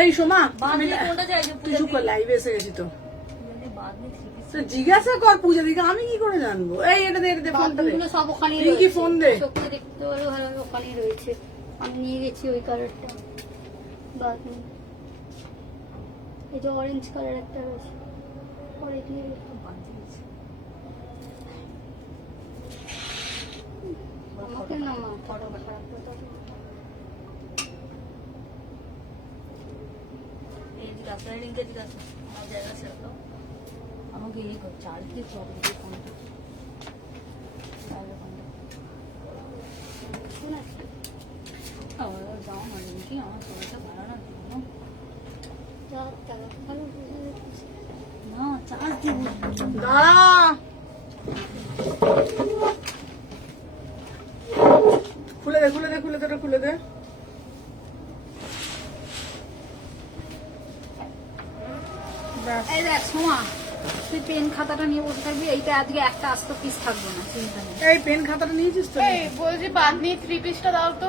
এই সোমা তুই চুপ কর, লাইভে এসে গেছি তো জিজ্ঞাসা কর পূজা দিকে, আমি কি করে জানবো? এই এটা দে ফোনটা দে, সব ওখানেই কি ফোন দে, চোখে দেখতে হলে ভালো ওখানেই রয়েছে। আমি নিয়ে গেছি ওই কালারটা। বাথরুম এই যে অরেঞ্জ কালার একটা রয়েছে, পরে দিয়ে আমাকে না মা ফটো খারাপ কথা। এই জিজ্ঞাসা লিঙ্কে জিজ্ঞাসা আমার জায়গা ছিল তো আমাকে এই কর চার্জ দিয়ে প্রবলেম কোনটা তাহলে কোনটা শোনা আমার যাও মানে কি আমার শরীরটা ভালো না না চার্জ দিব দাঁড়া খুলে দে খুলে দে খুলে দে খুলে দে। এই দেখ সোমা, তুই পেন খাতাটা নিয়ে বসে থাকবি, এইটা আজকে একটা আস্ত পিস থাকবে না, চিন্তা নেই। এই পেন খাতাটা নিয়েছিস তো? এই বলছি বাঁধনি 3 পিসটা দাও তো।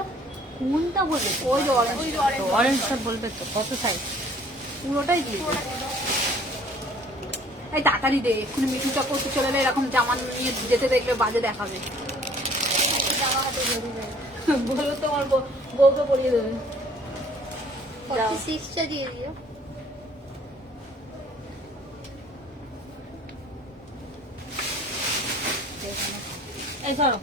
কোনটা বলবে? ওই যে অরেঞ্জটা বলবে তো, কত সাইজ? পুরোটাই দিয়ে দে। এই তাড়াতাড়ি দে, এক্ষুনি মিঠু চক্রবর্তী চলে এলে এরকম জামা নিয়ে যেতে দেখলে বাজে দেখাবে। বলো তোমার বউকে পরিয়ে দেবে। 46টা দিয়ে দিও। এই ধরো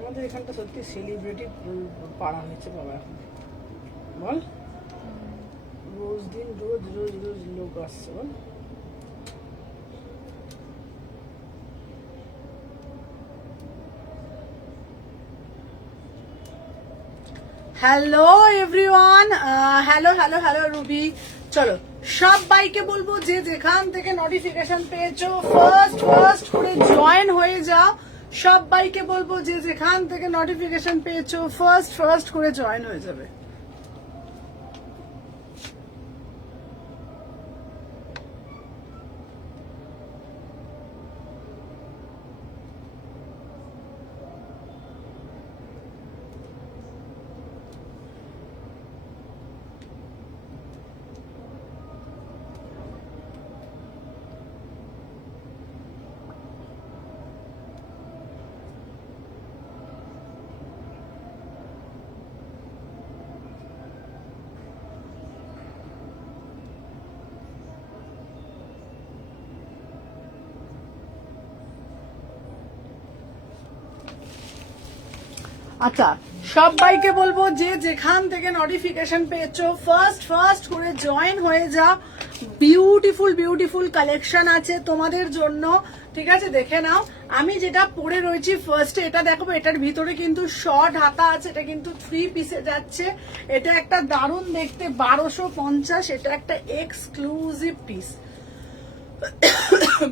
আমাদের এখানটা সত্যি সেলিব্রিটি পাড়া হয়েছে বাবা এখন, বল রোজ দিন রোজ রোজ রোজ লোক আসছে বল। Hello everyone, hello hello hello Ruby. চলো সবাইকে বলবো যে যেখান থেকে নোটিফিকেশন পেয়েছো ফার্স্ট করে জয়েন হয়ে যাও। সবাইকে বলবো যে যেখান থেকে নোটিফিকেশন পেয়েছো ফার্স্ট করে জয়েন হয়ে যাবে। আচ্ছা সবাইকে বলবো যে যেখান থেকে নোটিফিকেশন পেয়েছো ফার্স্ট করে জয়েন হয়ে যাও। বিউটিফুল কালেকশন আছে তোমাদের জন্য, ঠিক আছে দেখে নাও। আমি যেটা পরে রয়েছি ফার্স্টে এটা দেখো, এটার ভিতরে কিন্তু শর্ট হাতা আছে, এটা কিন্তু 3 পিসে যাচ্ছে। এটা একটা দারুণ দেখতে 1250, এটা একটা এক্সক্লুসিভ পিস,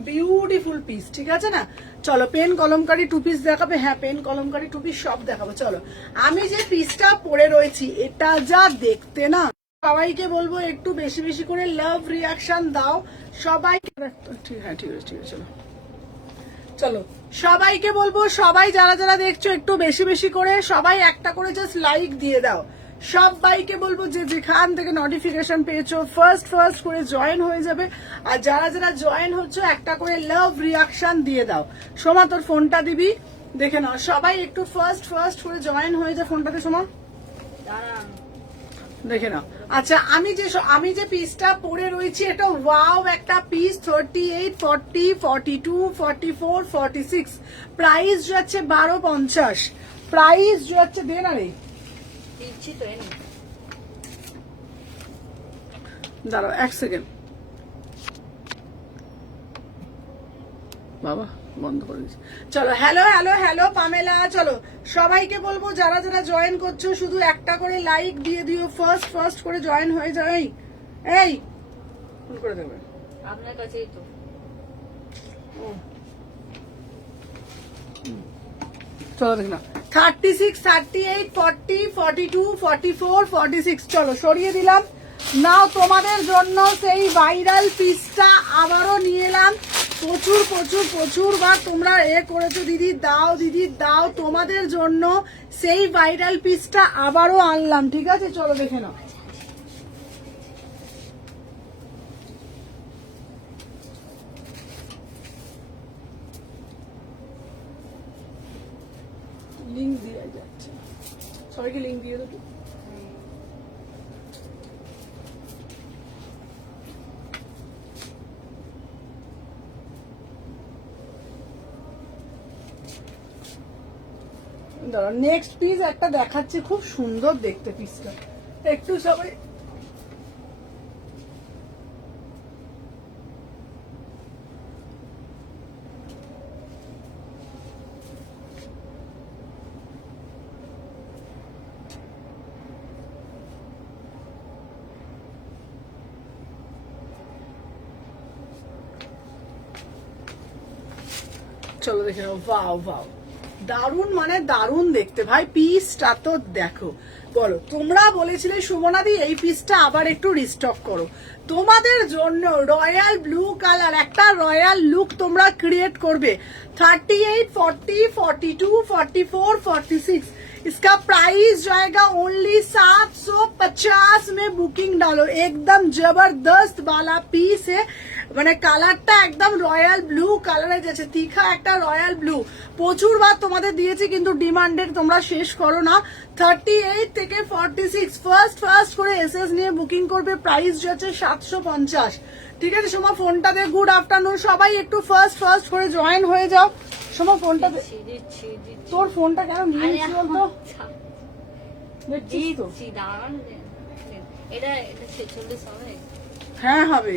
বিউটিফুল পিস, ঠিক আছে না। চলো পেন কলমকারি 2 পিস দেখাবে, হ্যাঁ পেন কলমকারি 2 পিস সব দেখাবো। চলো আমি যে পিসটা পরে রয়েছি এটা যা দেখতে না, সবাইকে বলবো একটু বেশি বেশি করে লাভ রিয়াকশন দাও সবাইকে। ঠিক আছে চলো চলো সবাইকে বলবো, সবাই যারা যারা দেখছো একটু বেশি বেশি করে সবাই একটা করে জাস্ট লাইক দিয়ে দাও। সবাইকে বলবো যে যেখান থেকে নোটিফিকেশন পেয়েছো ফার্স্ট করে জয়েন হয়ে যাবে। আর যারা যারা জয়েন হচ্ছে একটা করে লাভ রিয়াকশন দিয়ে দাও। সোমা তোর ফোনটা দিবি, দেখে নাও সবাই একটু ফার্স্ট করে জয়েন হয়ে যায়। ফোনটাতে সোমা দেখে নাও। আচ্ছা আমি যে পিসটা পরে রয়েছি এটা ওয়াও একটা পিস, 38, 40, 42, 44, 46, প্রাইস যাচ্ছে 1250, প্রাইস যাচ্ছে দে না রে দিচ্ছি তো এনে দাঁড়াও 1 সেকেন্ড বাবা বন্ধ করে দিচ্ছি। চলো হ্যালো পামেলা। চলো সবাইকে বলবো যারা যারা জয়েন করছো শুধু একটা করে লাইক দিয়ে দিও, ফার্স্ট করে জয়েন হয়ে যাও। এই ফোন করে দেবে আপনার কাছেই তো। চলো দেখে নাও 36, 38, 40, 42, 44, 46 চলো সরিয়ে দিলাম। নাও তোমাদের জন্য সেই ভাইরাল পিসটা আবারও নিয়ে এলাম। প্রচুর প্রচুর প্রচুর বার তোমরা করেছো দিদি দাও তোমাদের জন্য সেই ভাইরাল পিসটা আবারও আনলাম, ঠিক আছে চলো দেখে নাও। লিঙ্ক দিয়ে যাচ্ছে, সবাইকে লিঙ্ক দিয়ে দেবো। দাঁড়া, নেক্সট পিস একটা দেখাচ্ছে, খুব সুন্দর দেখতে পিসটা, একটু সবাই চলো দেখে নাও। ওয়াও ওয়াও, দারুন মানে দারুন দেখতে ভাই, পিসটা তো দেখো। বলো, তোমরা বলেছিলে সুমনাদি এই পিসটা আবার একটু রিস্টক করো, তোমাদের জন্য রয়্যাল ব্লু কালার একটা রয়্যাল লুক তোমরা ক্রিएट করবে। 38, 40, 42, 44, 46 इसका प्राइस जाएगा ओनली 750 में। बुकिंग डालो, एकदम जबरदस्त वाला पीस है, মানে কালারটা একদম রয়্যাল ব্লু কালারে যাচ্ছে, তিখা একটা রয়্যাল ব্লু। প্রচুর বার তোমাদের দিয়েছি কিন্তু ডিমান্ডেড তোমরা শেষ করো না। 38 থেকে 46 ফার্স্ট করে এসএস নিয়ে বুকিং করবে, প্রাইস যাচ্ছে 750, ঠিক আছে। সোমা ফোনটা দে, গুড আফটারনুন সবাই, একটু ফার্স্ট করে জয়েন হয়ে যাও। সোমা ফোনটা দে, তোর ফোনটা কেন নিয়েছি বলতো, দেখছিস তো? হ্যাঁ হবে,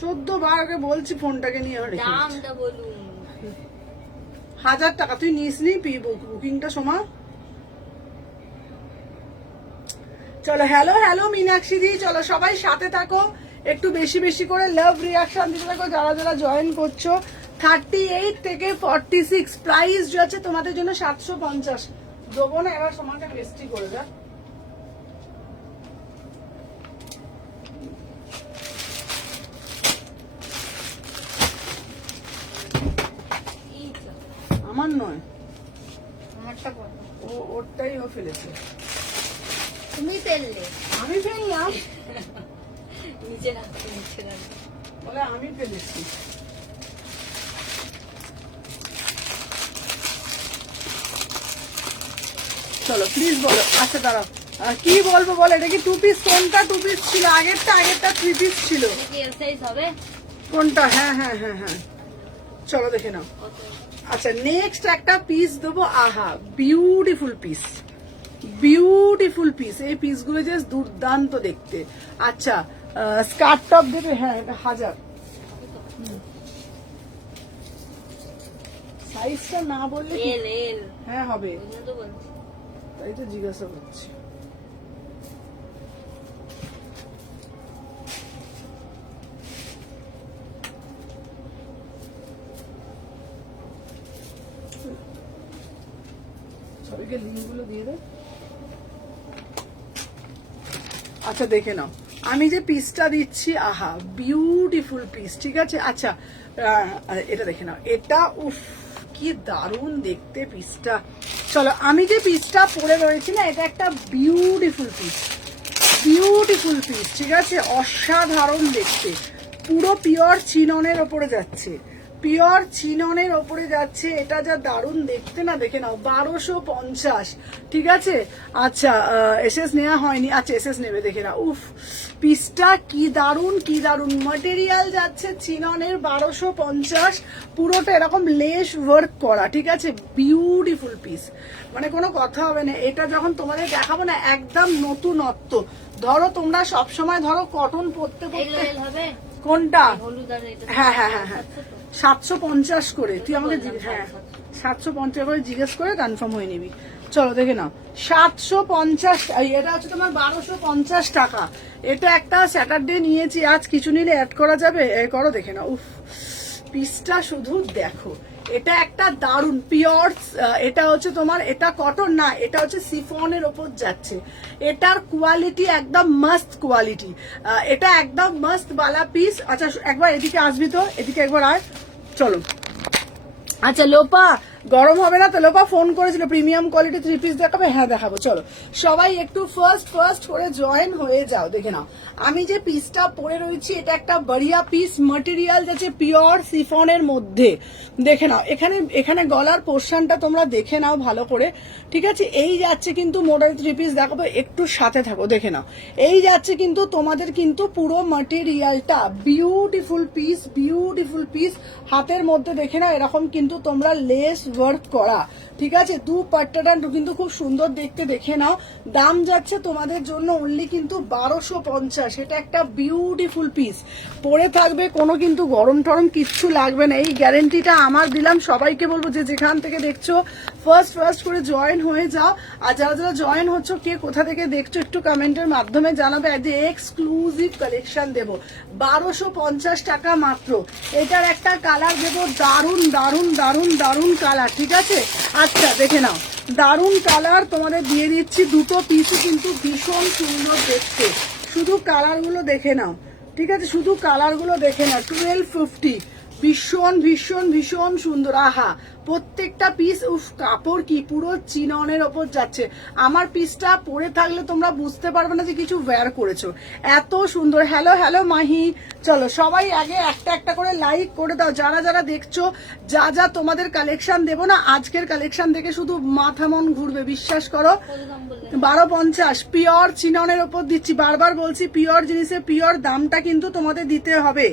14 বার আগে বলছি ফোনটাকে নিয়ে রেখে 1000 টাকা তুই নিস নি বুকিংটা সোমা। চলো হ্যালো মীনাক্ষী দি, চলো সবাই সাথে থাকো, একটু বেশি বেশি করে লাভ রিয়াকশন দিতে থাকো যারা যারা জয়েন করছো। 38 থেকে 46 প্রাইস যাচ্ছে তোমাদের জন্য 750 দেবো না, এবার সোমাকে বেস্টি করে যা। আমার নয়, ওরটাই ও ফেলেছে। তুমি ফেললে, আমি ফেললাম নিচে রাখ, বলে আমি ফেলেছি। চলো প্লিজ বলো। আচ্ছা দাঁড়াও, কি বলবো বলো, এটা কি 2 পিস? কোনটা 2 পিস ছিল? আগেরটা 3 পিস ছিল। কোনটা? হ্যাঁ, চলো দেখে নাও। আচ্ছা নেক্সট একটা পিস দেবো, আহা বিউটিফুল পিস, এই পিসগুলো জাস্ট দুর্দান্ত দেখতে। আচ্ছা স্কার্ট টপ দেবে, হ্যাঁ এটা 1000। সাইজটা না বললে হ্যাঁ হবে, তাই তো জিজ্ঞাসা করছি। সবাইকে লিঙ্কগুলো দিয়ে দে। আচ্ছা দেখে নাও, আমি যে পিসটা দিচ্ছি, আহা বিউটিফুল পিস, ঠিক আছে। আচ্ছা এটা দেখে নাও, এটা উফ কি দারুণ দেখতে পিসটা। চলো, আমি যে পিসটা পরে রয়েছি না, এটা একটা বিউটিফুল পিস, ঠিক আছে, অসাধারণ দেখতে, পুরো পিওর চিননের ওপরে যাচ্ছে, এটা যা দারুণ দেখতে না, দেখে নাও 1250, ঠিক আছে। আচ্ছা এসএস নেওয়া হয়নি, আচ্ছা এসএস নেবে, দেখে নাও উফ পিসটা কি দারুণ ম্যাটেরিয়াল যাচ্ছে চিননের, 1250, পুরোটা এরকম লেস ওয়ার্ক করা, ঠিক আছে, বিউটিফুল পিস, মানে কোনো কথা হবে না। এটা যখন তোমাদের দেখাবো না, একদম নতুনত্ব। ধরো তোমরা সবসময় ধরো কটন পরতে কোনটা, হ্যাঁ 750 করে, তুই আমাকে হ্যাঁ 750 করে জিজ্ঞেস করে কনফার্ম হয়ে নিবি। চলো দেখে নাও 750, এটা হচ্ছে তোমার 1250 টাকা। এটা একটা স্যাটারডে নিয়েছি, আজ কিছু নিলে অ্যাড করা যাবে, করো দেখে নাও উফ পিসটা শুধু দেখো, এটা একটা দারুন পিওর, এটা হচ্ছে তোমার, এটা কটন না, এটা হচ্ছে সিফনের ওপর যাচ্ছে। এটার কোয়ালিটি একদম মাস্ত কোয়ালিটি, এটা একদম মাস্ত বালা পিস। আচ্ছা একবার এদিকে আসবি তো, এদিকে একবার আয়, চলো। আচ্ছা লোপা গরম হবে না তো? লোপা ফোন করেছিল প্রিমিয়াম কোয়ালিটি 3 পিস দেখাবে, হ্যাঁ দেখাবো। চলো সবাই একটু ফার্স্ট করে জয়েন হয়ে যাও। দেখে নাও আমি যে পিসটা পরে রয়েছি, এটা একটা বড়িয়া পিস, মেটেরিয়াল যাচ্ছে পিওর সিফনের মধ্যে। দেখে নাও এখানে গলার পোর্শনটা তোমরা দেখে নাও ভালো করে, ঠিক আছে? এই যাচ্ছে কিন্তু মডেল 3 পিস দেখাবো, একটু সাথে থাকো। দেখে নাও এই যাচ্ছে কিন্তু তোমাদের কিন্তু পুরো মেটেরিয়ালটা বিউটিফুল পিস, হাতের মধ্যে দেখে নাও এরকম কিন্তু তোমরা লেস ওয়ার্ক করা, ঠিক আছে? দুপাট্টাটা কিন্তু খুব সুন্দর দেখতে। দেখে নাও দাম যাচ্ছে তোমাদের জন্য অনলি কিন্তু 1250। এটা একটা বিউটিফুল পিস, পরে থাকবে, কোনো কিন্তু গরম টরম কিচ্ছু লাগবে না, এই গ্যারেন্টিটা আমার দিলাম। সবাইকে বলবো যে যেখান থেকে দেখছো ফার্স্ট করে জয়েন হয়ে যাও। আর যারা জয়েন হচ্ছে, কে কোথা থেকে দেখছো একটু কমেন্টের মাধ্যমে জানাবে। যে এক্সক্লুসিভ কালেকশন দেবো 1250 টাকা মাত্র। এটার একটা কালার দেবো, দারুন কালার, ঠিক আছে? আচ্ছা দেখে নাও দারুন কালার তোমাদের দিয়ে দিচ্ছি, দুটো পিসই কিন্তু ভীষণ সুন্দর দেখতে। শুধু কালারগুলো দেখে নাও, ঠিক আছে? শুধু কালারগুলো দেখে নাও। 1250, ভীষণ সুন্দর। আহা প্রত্যেকটা পিস, উফ কাপড় কি পুরো চিননের ওপর যাচ্ছে। আমার পিসটা পরে থাকলে তোমরা বুঝতে পারবে না যে কিছু ওয়্যার করেছো, এত সুন্দর। হ্যালো মাহি, চলো সবাই আগে একটা করে লাইক করে দাও। যারা দেখছো, যা তোমাদের কালেকশন দেবো না, আজকের কালেকশন দেখে শুধু মাথা মন ঘুরবে, বিশ্বাস করো। 1250 পিওর চিননের ওপর দিচ্ছি, বারবার বলছি পিওর জিনিসের পিওর দামটা কিন্তু তোমাদের দিতে হবে।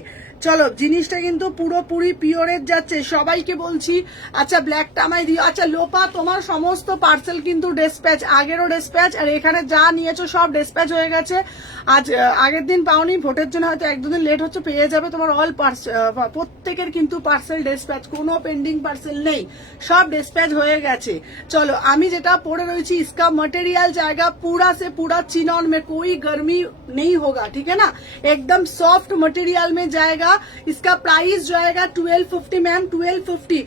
চলো জিনিসটা কিন্তু পুরোপুরি পিওরের যাচ্ছে, সবাইকে বলছি। আচ্ছা ব্ল্যাকটা আমায় দিও। আচ্ছা লোপা তোমার সমস্ত পার্সেল কিন্তু ডেসপ্যাচ, আগেরও ডেসপ্যাচ, আর এখানে যা নিয়েছো সব ডেসপ্যাচ হয়ে গেছে। আজ আগের দিন পাওনি, ভোটের জন্য হয়তো 1-2 দিন লেট হচ্ছে, পেয়ে যাবে তোমার অল প্রত্যেকের কিন্তু পার্সেল ডেসপ্যাচ, কোনো পেন্ডিং পার্সেল নেই, সব ডেসপ্যাচ হয়ে গেছে। চলো আমি যেটা পরে রয়েছি, इसका मटेरियल जाएगा पूरा से पूरा चिनॉन में, कोई गर्मी नहीं होगा, ठीक है ना? एकदम सॉफ्ट मटेरियल में जाएगा। इसका प्राइस जाएगा 1250 मैम, 1250।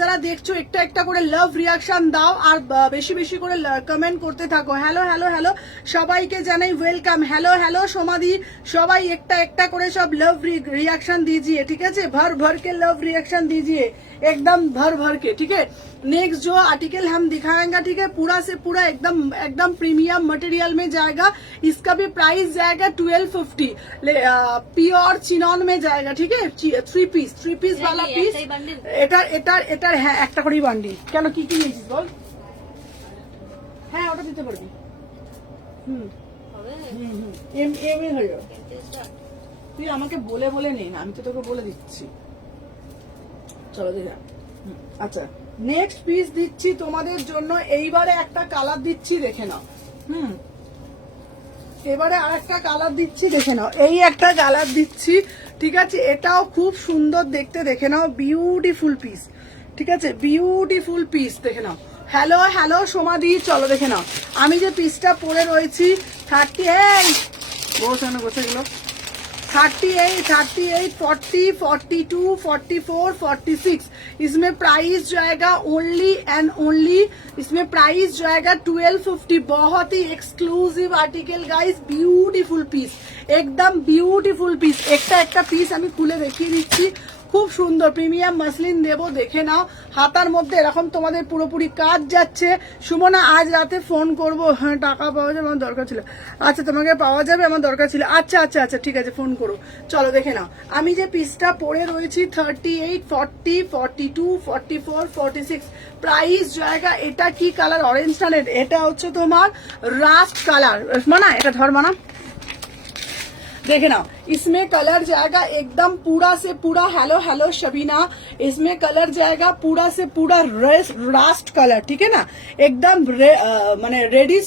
যারা দেখছো একটা করে লাভ রিয়াকশন দাও, আর বেশি করে কমেন্ট করতে থাকো। হ্যালো সবাইকে জানাই ওয়েলকাম। হ্যালো সোমাদি, সবাই একটা করে सब लव रिएक्शन दीजिए, ठीक है? भर के लव रिएक्शन दीजिए, एकदम भर के, ठीक है? नेक्स्ट जो आर्टिकल हम दिखाएंगे, ठीक है, पूरा से पूरा एकदम प्रीमियम मटेरियल में जाएगा। इसका भी प्राइस जाएगा 1250, प्योर चिनॉन में जाएगा, ठीक है? 3 পিস वाला পিস। এটার হ্যাঁ একটা করেই বান্ডিল। কেন কি নিয়েছিস বল? হ্যাঁ ওটা দিতে পারবি। এম হয়ে যাবে। তুই আমাকে বলে নেই না, আমি তো তোকে বলে দিচ্ছি। চলো দেখা। আচ্ছা নেক্সট পিস দিচ্ছি তোমাদের জন্য, এইবারে একটা কালার দিচ্ছি, দেখে নাও। এবারে আর একটা কালার দিচ্ছি, দেখে নাও। এই একটা কালার দিচ্ছি, ঠিক আছে? এটাও খুব সুন্দর দেখতে, দেখে নাও। বিউটিফুল পিস, ঠিক আছে? বিউটিফুল পিস, দেখে নাও। হ্যালো সোমাদি, চলো দেখে নাও আমি যে পিসটা পরে রয়েছি। 38 বসে গেল। 38, 40, 42, 44, 46। इसमें प्राइस जाएगा ओनली एंड ओनली, इसमें प्राइस जाएगा 1250। बहुत ही exclusive article guys, beautiful piece, एकदम ब्यूटीफुल पीस। একটা পিস আমি খুলে দেখিয়ে দিচ্ছি, খুব সুন্দর প্রিমিয়াম মাসলিন দেবো, দেখে নাও। হাতার মধ্যে এরকম তোমাদের পুরোপুরি কাজ যাচ্ছে। সুমনা আজ রাতে ফোন করবো, হ্যাঁ টাকা পাওয়া যাবে, আমার দরকার ছিল। আচ্ছা তোমাকে পাওয়া যাবে, আমার দরকার ছিল। আচ্ছা ঠিক আছে, ফোন করো। চলো দেখে নাও আমি যে পিসটা পরে রয়েছি, 38, 40, 42, 44, 46। প্রাইস জায়গা, এটা কি কালার? Orange colour. এটা হচ্ছে তোমার রাস্ট কালার। মানা এটা ধর, মানা देखे ना, इसमें कलर जाएगा एकदम पूरा से पूरा। हेलो शबीना, इसमें कलर जाएगा पूरा से पूरा रास्ट कलर, ठीक है ना? एकदम মানে রেডিশ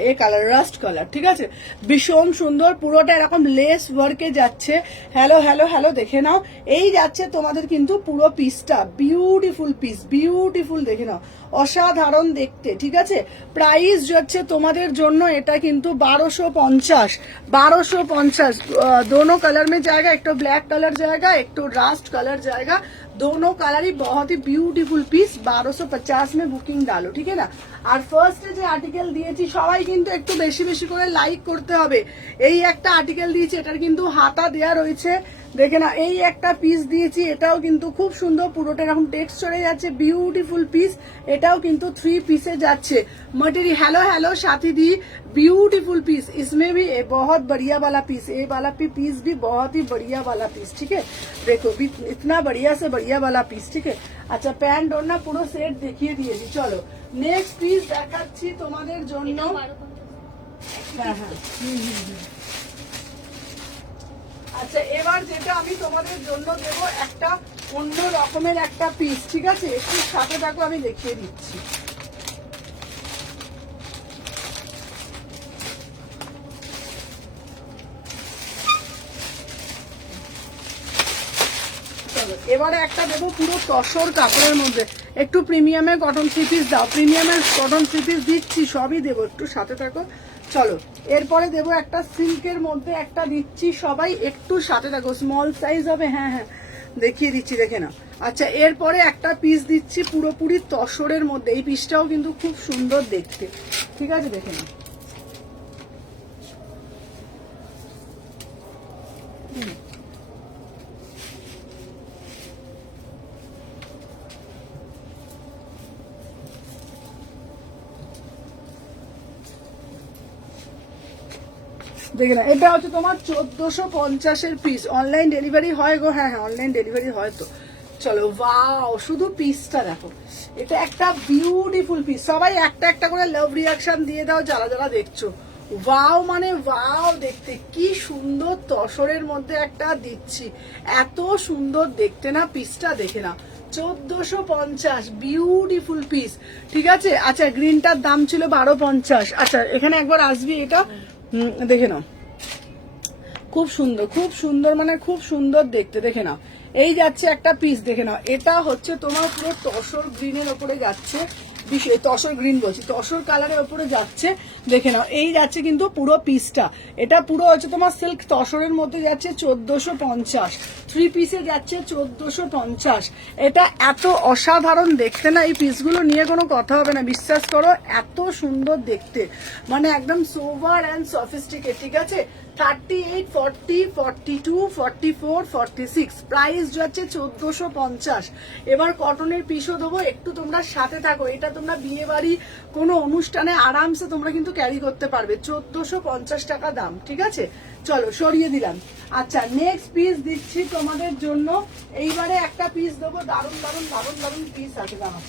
এ কালার, রাস্ট কালার, ঠিক আছে? ভীষণ সুন্দর, পুরোটা এরকম লেস ওয়ার্কে যাচ্ছে। হ্যালো দেখে নাও। এই যাচ্ছে তোমাদের কিন্তু পুরো পিসটা, বিউটিফুল পিস, বিউটিফুল, দেখে নাও, অসাধারণ দেখতে, ঠিক আছে? প্রাইস যাচ্ছে তোমাদের জন্য এটা কিন্তু 1250। दोनों कलर में जाएगा, एक तो ब्लैक कलर जाएगा, एक तो रास्ट कलर जाएगा। दोनों कलर ही बहुत ही ब्यूटीफुल পিস 1250 में বুকিং ডালো, ঠিক আছে না। আর ফার্স্টে যে আর্টিকেল দিয়েছি সবাই কিন্তু একটু বেশি বেশি করে লাইক করতে হবে। এই একটা আর্টিকেল দিয়েছি, এটার কিন্তু হাতা দেয়া রয়েছে, দেখে না। এই একটা পিস দিয়েছি, এটাও কিন্তু খুব সুন্দর, পুরোটা এরকম টেক্সচারে যাচ্ছে, বিউটিফুল পিস। এটাও কিন্তু 3 পিসে যাচ্ছে मटेरियल। हेलो हेलो साथी दी, ब्यूटीफुल पीस, इसमें भी बहुत बढ़िया वाला पीस, ये वाला पीस भी बहुत ही बढ़िया वाला पीस, ठीक है। देखो भी इतना बढ़िया से बढ़िया वाला पीस, ठीक है। अच्छा पैंट और ना পুরো সেট দেখিয়ে দিয়েছি। চলো নেক্সট পিস দেখাচ্ছি তোমাদের জন্য। হ্যাঁ হ্যাঁ আচ্ছা এবার যেটা আমি তোমাদের জন্য দেবো একটা অন্য রকমের একটা পিস, ঠিক আছে। একটু সাথে থাকো, আমি দেখিয়ে দিচ্ছি। এবারে একটা দেবো পুরো তসর কাপড়ের মধ্যে, একটু প্রিমিয়ামের কটন 3 পিস দাও, প্রিমিয়ামের কটন 3 পিস দিচ্ছি, সবই দেবো, একটু সাথে থাকো। চলো এরপরে দেবো একটা সিল্কের মধ্যে একটা দিচ্ছি, সবাই একটু সাথে থাকো, স্মল সাইজ হবে, হ্যাঁ হ্যাঁ দেখিয়ে দিচ্ছি, দেখে নাও। আচ্ছা এরপরে একটা পিস দিচ্ছি পুরোপুরি তসরের মধ্যে, এই পিসটাও কিন্তু খুব সুন্দর দেখতে, ঠিক আছে, দেখে নাও। দেখে না, এটা হচ্ছে তোমার 1450-এর পিস। অনলাইন ডেলিভারি হয় গো? হ্যাঁ হ্যাঁ অনলাইন ডেলিভারি হয় তো। চলো ওয়াও, শুধু পিসটা দেখো, এটা একটা বিউটিফুল পিস। সবাই একটা একটা করে লাভ রিয়াকশন দিয়ে দাও যারা যারা দেখছো। ওয়াও মানে ওয়াও, দেখতে কি সুন্দর, তসরের মধ্যে একটা দিচ্ছি, এত সুন্দর দেখতে না পিসটা, দেখে না। 1450, বিউটিফুল পিস, ঠিক আছে। আচ্ছা গ্রিনটার দাম ছিল 1250। আচ্ছা এখানে একবার আসবি, এটা দেখে নাও, খুব সুন্দর, খুব সুন্দর, মানে খুব সুন্দর দেখতে, দেখে নাও। এই যাচ্ছে একটা পিস, দেখে নাও। এটা হচ্ছে তোমার পুরো তসর গ্রিনের ওপরে যাচ্ছে, তসর গ্রিন বলছি, তসর কালারের ওপরে যাচ্ছে, দেখে নাও। এই যাচ্ছে কিন্তু পুরো পিসটা, এটা পুরো হচ্ছে তোমার সিল্ক তসরের মধ্যে যাচ্ছে 1450, 3 পিসে যাচ্ছে 1450। এটা এত অসাধারণ দেখতে না, এই পিসগুলো নিয়ে কোনো কথা হবে না, বিশ্বাস করো, এত সুন্দর দেখতে, মানে একদম সোভার অ্যান্ড সফিস্টিকেট, ঠিক আছে। 38, 40, 42, 44, 46, প্রাইস যাচ্ছে 1450। এবার কটনের পিসও দেবো, একটু তোমরা সাথে থাকো। এটা তোমরা বিয়ে বাড়ি কোনো অনুষ্ঠানে আরামসে তোমরা কিন্তু ক্যারি করতে পারবে, 1450 টাকা দাম, ঠিক আছে। চলো সরিয়ে দিলাম। আচ্ছা নেক্সট পিস দিচ্ছি তোমাদের জন্য, এইবারে একটা পিস দেবো, দারুণ দারুণ দারুণ দারুণ পিস আছে, দাঁড়াও।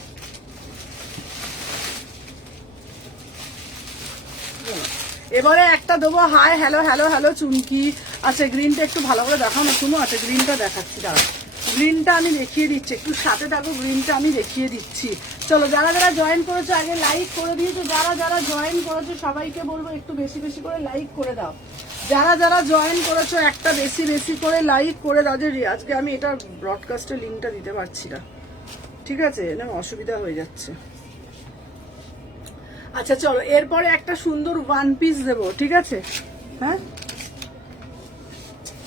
এবারে একটা দেবো, হাই হ্যালো হ্যালো হ্যালো চুমকি। আচ্ছা গ্রিনটা একটু ভালো করে দেখাও না শুনো। আচ্ছা গ্রিনটা দেখাচ্ছি, দাঁড়াও, গ্রিনটা আমি দেখিয়ে দিচ্ছি, একটু সাথে থাকো, গ্রিনটা আমি দেখিয়ে দিচ্ছি। চলো যারা যারা জয়েন করেছো আগে লাইক করে দিয়েছো, যারা যারা জয়েন করেছো সবাইকে বলবো একটু বেশি বেশি করে লাইক করে দাও। যারা যারা জয়েন করেছো একটা বেশি বেশি করে লাইক করে দাও। যে আজকে আমি এটা ব্রডকাস্টের লিঙ্কটা দিতে পারছি না, ঠিক আছে, না অসুবিধা হয়ে যাচ্ছে। আচ্ছা চলো এরপরে একটা সুন্দর 1 পিস দেবো, ঠিক আছে। হ্যাঁ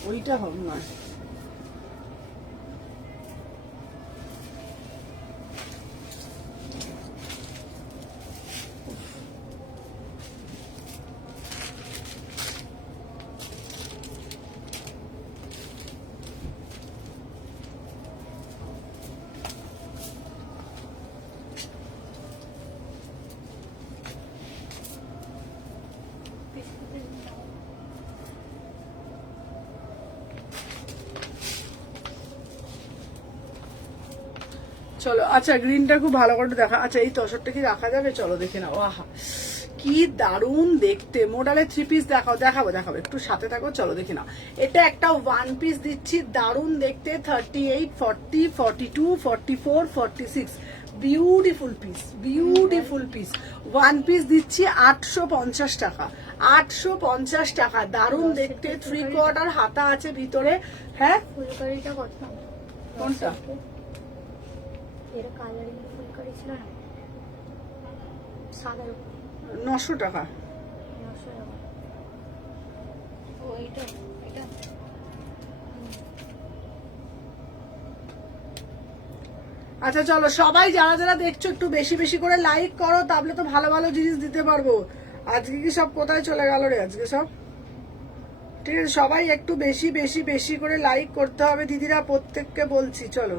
ওইটা হবে না, চলো। আচ্ছা গ্রিনটা খুব ভালো করে দেখা। আচ্ছা এই তসরটা কি রাখা যাবে? চলো দেখে নাও, আহা কি দারুণ দেখতে। মোডালে 3 পিস দেখাও, দেখাবো দেখাবো, একটু সাথে থাকো, চলো দেখে নাও। এটা একটা 1 পিস দিচ্ছি, দারুণ দেখতে, 38, 40, 42, 44, 46, beautiful piece, beautiful piece. 1 piece দিচ্ছি 850 টাকা, 850 টাকা, দারুণ দেখতে, 3/4 হাতা আছে ভিতরে। হ্যাঁ ফুলকারিটা কত? কোনটা? এর কালারিং ফুলকারি ছিল না, সাদার উপর 900 টাকা। 900 টাকা। এটা আচ্ছা চলো সবাই যারা যারা দেখছো একটু বেশি বেশি করে লাইক করো, তাহলে তো ভালো ভালো জিনিস দিতে পারবো। আজকে কি সব কোথায় চলে গেল রে আজকে সব? ঠিক আছে, সবাই একটু বেশি বেশি বেশি করে লাইক করতে হবে দিদিরা, প্রত্যেককে বলছি। চলো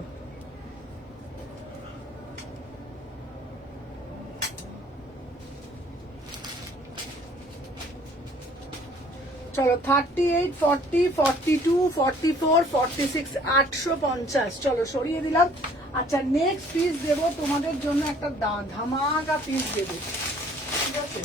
চলো 38, 40, 42, 44, 46, 850। চলো সরিয়ে দিলাম। আচ্ছা নেক্সট পিস দেবো তোমাদের জন্য একটা ধামাকা পিস দেবো, ঠিক আছে?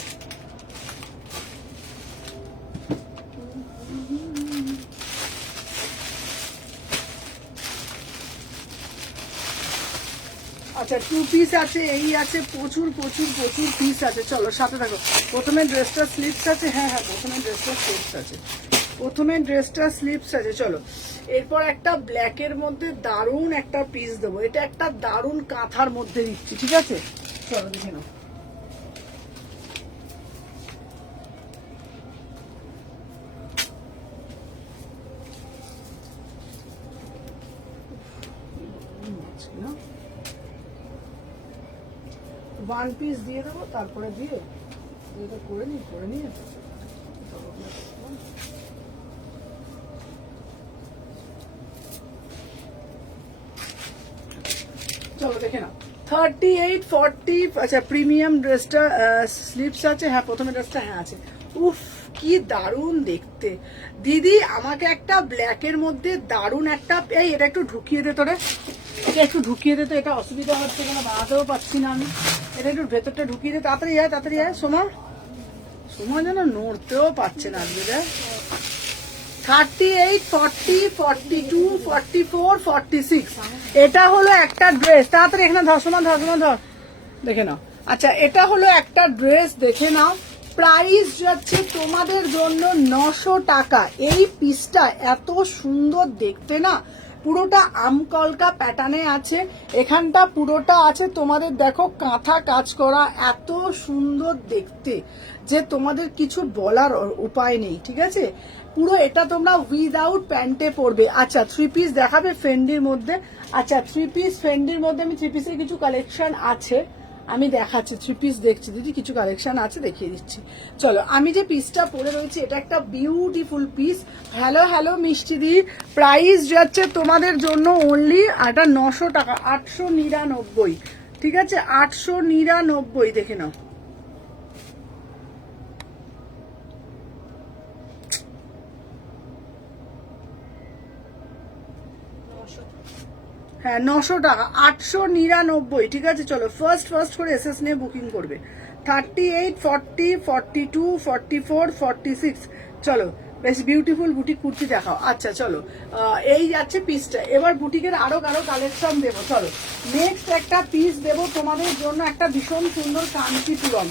আচ্ছা 2 পিস আছে, এই আছে, প্রচুর প্রচুর প্রচুর পিস আছে। চলো সাথে থাকো। প্রথমে ড্রেসটা স্লিপস আছে, হ্যাঁ হ্যাঁ প্রথমে ড্রেসটা স্লিপস আছে, প্রথমে ড্রেসটা স্লিপস আছে। চলো এরপর একটা ব্ল্যাকের মধ্যে দারুণ একটা পিস দেবো, এটা একটা দারুণ কাঁথার মধ্যে দিচ্ছি, ঠিক আছে? চলো দেখে নাও। ওয়ান পিস দিয়ে দেবো, তারপরে দিয়ে এটা করে নিয়ে চলো দেখে নাও। 38, 40, আচ্ছা প্রিমিয়াম ড্রেসটা স্লিপস আছে, হ্যাঁ প্রথমে ড্রেসটা হ্যাঁ আছে। উফ কি দারুণ দেখতে দিদি, আমাকে একটা ব্ল্যাকের মধ্যে দারুণ একটা, এই এটা একটু ঢুকিয়ে দে তোরে, এটা একটু ঢুকিয়ে দে তো, এটা অসুবিধা হচ্ছে কেন, বাড়াতেও পারছি না আমি, এটা একটু ভেতরটা ঢুকিয়ে দে, তাড়াতাড়ি আয় সোমা, সোমা যেন নড়তেও পারছে না আজকে। 38, 40, 42, 44, 46, এটা হলো একটা ড্রেস। তাড়াতাড়ি এখানে ধর সোমা, ধর দেখে নাও। আচ্ছা এটা হলো একটা ড্রেস, দেখে নাও। প্রাইস যাচ্ছে তোমাদের জন্য 900 টাকা। এই পিসটা এত সুন্দর দেখতে না, পুরোটা আমকলকা প্যাটার্নে আছে, এখানটা পুরোটা আছে তোমাদের দেখো কাঁথা কাজ করা, এত সুন্দর দেখতে যে তোমাদের কিছু বলার উপায় নেই, ঠিক আছে? পুরো এটা তোমরা উইদাউট প্যান্টে পরবে। আচ্ছা 3 পিস দেখাবে ফেন্ডির মধ্যে। আচ্ছা 3 পিস ফেন্ডির মধ্যে আমি 3 পিসের কিছু কালেকশন আছে, আমি দেখাচ্ছি। 3 পিস দেখছি দিদি, কিছু কালেকশন আছে দেখিয়ে দিচ্ছি। চলো আমি যে পিসটা পরে রয়েছি এটা একটা বিউটিফুল পিস। হ্যালো মিষ্টি দি, প্রাইস যাচ্ছে তোমাদের জন্য অনলি এটা 900 টাকা, 899, ঠিক আছে? 899 দেখে নাও। হ্যাঁ 900 টাকা, 899, ঠিক আছে? চলো ফার্স্ট করে এসএস নিয়ে বুকিং করবে। 38, 40, 42, 44, 46, চলো বেশ বিউটিফুল বুটিক কুর্তি দেখাও। আচ্ছা চলো এই যাচ্ছে পিসটা। এবার বুটিকের আরো কালেকশন দেবো। চলো নেক্সট একটা পিস দেবো তোমাদের জন্য, একটা ভীষণ সুন্দর কাঞ্চিপুরম,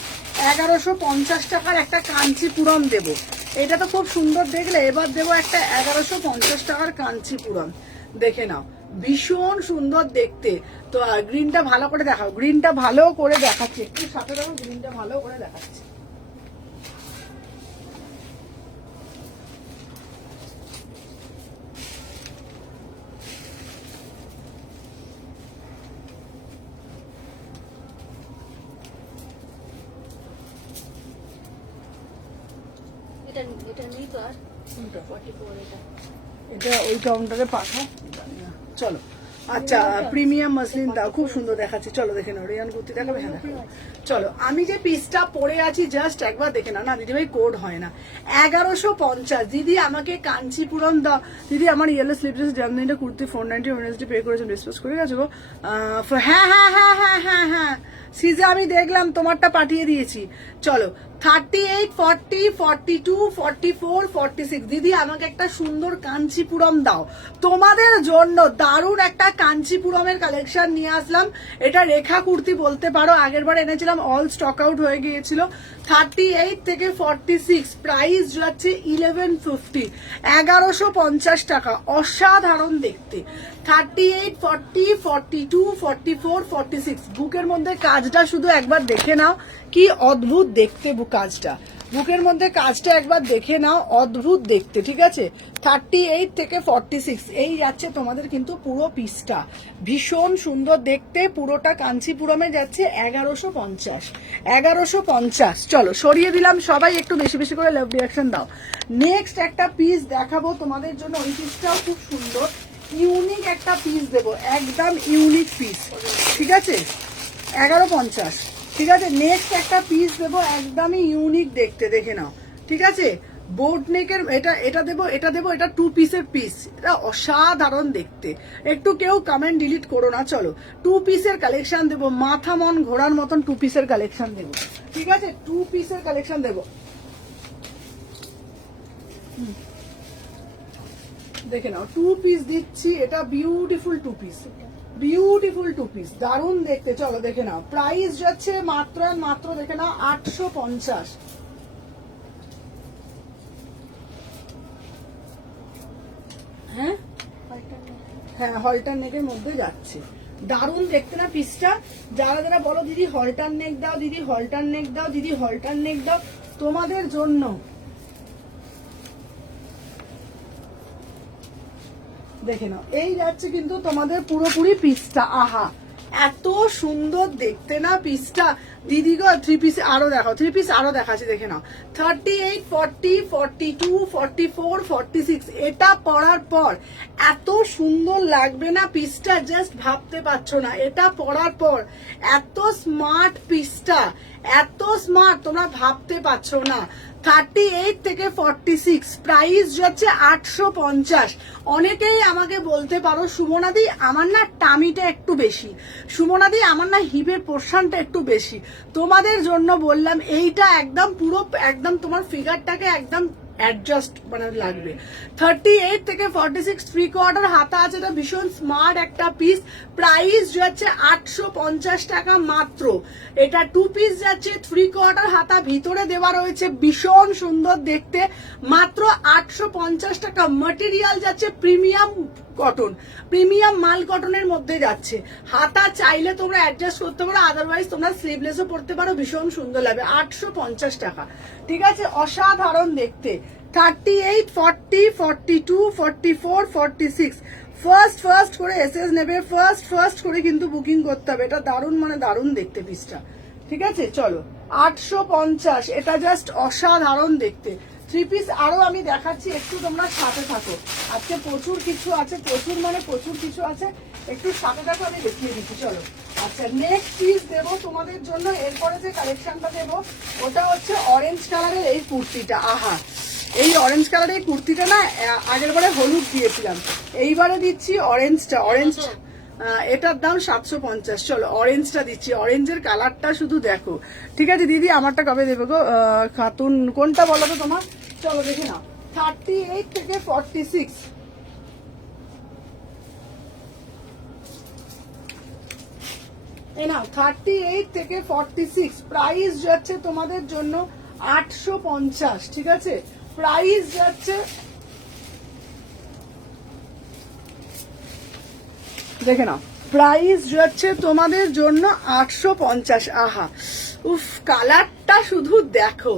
1150 টাকার একটা কাঞ্চিপুরম দেবো। এটা তো খুব সুন্দর দেখলে, এবার দেবো একটা 1150 টাকার কাঞ্চিপুরম, দেখে নাও ভীষণ সুন্দর দেখতে। তো গ্রিনটা ভালো করে দেখাও, গ্রিনটা ভালো করে দেখাচ্ছি, একটু সাথে দেখো, গ্রিনটা ভালো করে দেখাচ্ছি। এটা নেই তো আর, এটা ওই কাউন্টারে পাঠা, চলো। আচ্ছা প্রিমিয়াম মাসলিন দাও, খুব সুন্দর দেখাচ্ছে। চলো দেখে নাও, রেয়ান কুর্তি দেখাবে, হ্যাঁ দেখাবে। চলো আমি যে পিসটা পরে আছি জাস্ট একবার দেখে নাও। না দিদিভাই কোড হয় না, 1150। দিদি আমাকে কাঞ্চিপুরম দাও। দিদি আমার ইয়েলো স্লিভলেস জামদানিটা কুর্তি 490 ওয়েডনেসডে পে করেছেন, রেসপন্স করে গেছো গো? হ্যাঁ সিজে আমি দেখলাম, তোমারটা পাঠিয়ে দিয়েছি। চলো 38, 40, 42, 44, 46, দিদি আমাকে একটা সুন্দর কাঞ্চিপুরম দাও। তোমাদের জন্য দারুণ একটা কাঞ্চিপুরমের কালেকশন নিয়ে আসলাম। এটা রেখা কুর্তি বলতে পারো, আগের বার এনেছিলাম, অল স্টক আউট হয়ে গিয়েছিল। 38 থেকে 46, প্রাইস যাচ্ছে 1150, 1150 টাকা, অসাধারণ দেখতে। 38, 40, 42, 44, 46, বুকের মধ্যে কাজটা শুধু একবার দেখে নাও, কি অদ্ভুত দেখতে কাজটা। বুকের মধ্যে কাজটা একবার দেখে নাও, অদ্ভুত দেখতে, ঠিক আছে। 38 থেকে 46 এই যাচ্ছে তোমাদের কিন্তু পুরো পিসটা, ভীষণ সুন্দর দেখতে, পুরোটা কাঞ্চিপুরমে যাচ্ছে 1150। চলো সরিয়ে দিলাম, সবাই একটু বেশি বেশি করে লাভ রিয়াকশন দাও। নেক্সট একটা পিস দেখাবো তোমাদের জন্য, ওই পিসটাও খুব সুন্দর, ইউনিক একটা পিস দেবো, একদম ইউনিক পিস, ঠিক আছে, 1150, ঠিক আছে। নেক্সট একটা পিস দেবো একদমই ইউনিক দেখতে, দেখে নাও, ঠিক আছে। বোট নেকের এটা দেবো, এটা 2 পিসের পিস, এটা অসাধারণ দেখতে। একটু কেউ কমেন্ট ডিলিট করো না, চলো 2 পিসের কালেকশন দেবো, মাথা মন ঘোরার মতন 2 পিসের কালেকশন দেবো, ঠিক আছে, 2 পিসের কালেকশন দেবো। দেখে নাও 2 পিস দিচ্ছি, এটা বিউটিফুল 2 পিস, বিউটিফুল 2 পিস, দারুণ দেখতে। চলো দেখে নাও, প্রাইস যাচ্ছে মাত্র মাত্র দেখে নাও 850। হ্যাঁ হ্যাঁ, হলটার নেকের মধ্যে যাচ্ছে, দারুণ দেখতে না পিসটা। যারা যারা বলো দিদি হলটার নেক দাও, দিদি হলটার নেক দাও, দিদি হলটার নেক দাও, তোমাদের জন্য দেখে নাও, এই যাচ্ছে কিন্তু তোমাদের পুরোপুরি পিসটা। আহা, এত সুন্দর দেখতে না পিসটা দিদি গো। 3 পিস আরো দেখাও, 3 পিস আরো দেখাচ্ছি, দেখে নাও 38, 40, 42, 44, 46 এটা পরার পর এত সুন্দর লাগবে না পিসটা, জাস্ট ভাবতে পারছো না। এটা পরার পর এত স্মার্ট পিসটা, এত স্মার্ট তোমরা ভাবতে পারছো না। 38 থেকে 46 প্রাইস যাচ্ছে 850। অনেকেই আমাকে বলতে পারো সুমনাদি আমার না টামিটা একটু বেশি, সুমনাদি আমার না হিপের পোর্শনটা একটু বেশি, তোমাদের জন্য বললাম এইটা একদম পুরো একদম তোমার ফিগারটাকে একদম অ্যাডজাস্ট মানে লাগবে। 38 থেকে 46 3/4 হাতা আছে, এটা ভীষণ স্মার্ট একটা পিস, প্রাইস যাচ্ছে 850 টাকা মাত্র। এটা 2 পিস যাচ্ছে, 3/4 হাতা ভিতরে দেওয়া রয়েছে, ভীষণ সুন্দর দেখতে, মাত্র 850 টাকা। ম্যাটেরিয়াল যাচ্ছে প্রিমিয়াম কটন, প্রিমিয়াম মাল কটনের মধ্যে যাচ্ছে। হাতা চাইলে তোমরা অ্যাডজাস্ট করতে পারো, আদারওয়াইজ তোমরা স্লিভলেসও পরতে পারো, ভীষণ সুন্দর লাগবে। 850 টাকা, ঠিক আছে, অসাধারণ দেখতে। 38, 40, 42, 44, 46 ফার্স্ট করে এসএস নেবে, ফার্স্ট করে কিন্তু বুকিং করতে হবে। এটা দারুণ মানে দারুণ দেখতে পিসটা, ঠিক আছে। চলো 850, এটা জাস্ট অসাধারণ দেখতে। 3 পিস আরো আমি দেখাচ্ছি, একটু তোমরা সাথে থাকো, আজকে প্রচুর কিছু আছে, প্রচুর কিছু আছে, একটু সাথে থাকো, আমি দেখিয়ে দিচ্ছি। চলো আচ্ছা, নেক্সট পিস দেবো তোমাদের জন্য। এরপরে যে কালেকশনটা দেবো ওটা হচ্ছে অরেঞ্জ কালারের এই কুর্তিটা। আহা, এই অরেঞ্জ কালারের কুর্তিটা না আগের বারে হলুদ দিয়েছিলাম, এইবারে দিচ্ছি অরেঞ্জটা। এটার দাম 750। চলো অরেঞ্জটা দিচ্ছি, অরেঞ্জের কালারটা শুধু দেখো, ঠিক আছে। দিদি আমারটা কবে দেবে গো খাতুন, কোনটা বলো তো তোমার? চলো দেখে নাও, 38 থেকে 46 এই নাও, 38 থেকে 46 প্রাইস যাচ্ছে তোমাদের জন্য 850, ঠিক আছে। প্রাইস যাচ্ছে, দেখে নাও, প্রাইস যাচ্ছে তোমাদের জন্য 850। আহা, উফ, কালারটা শুধু দেখো,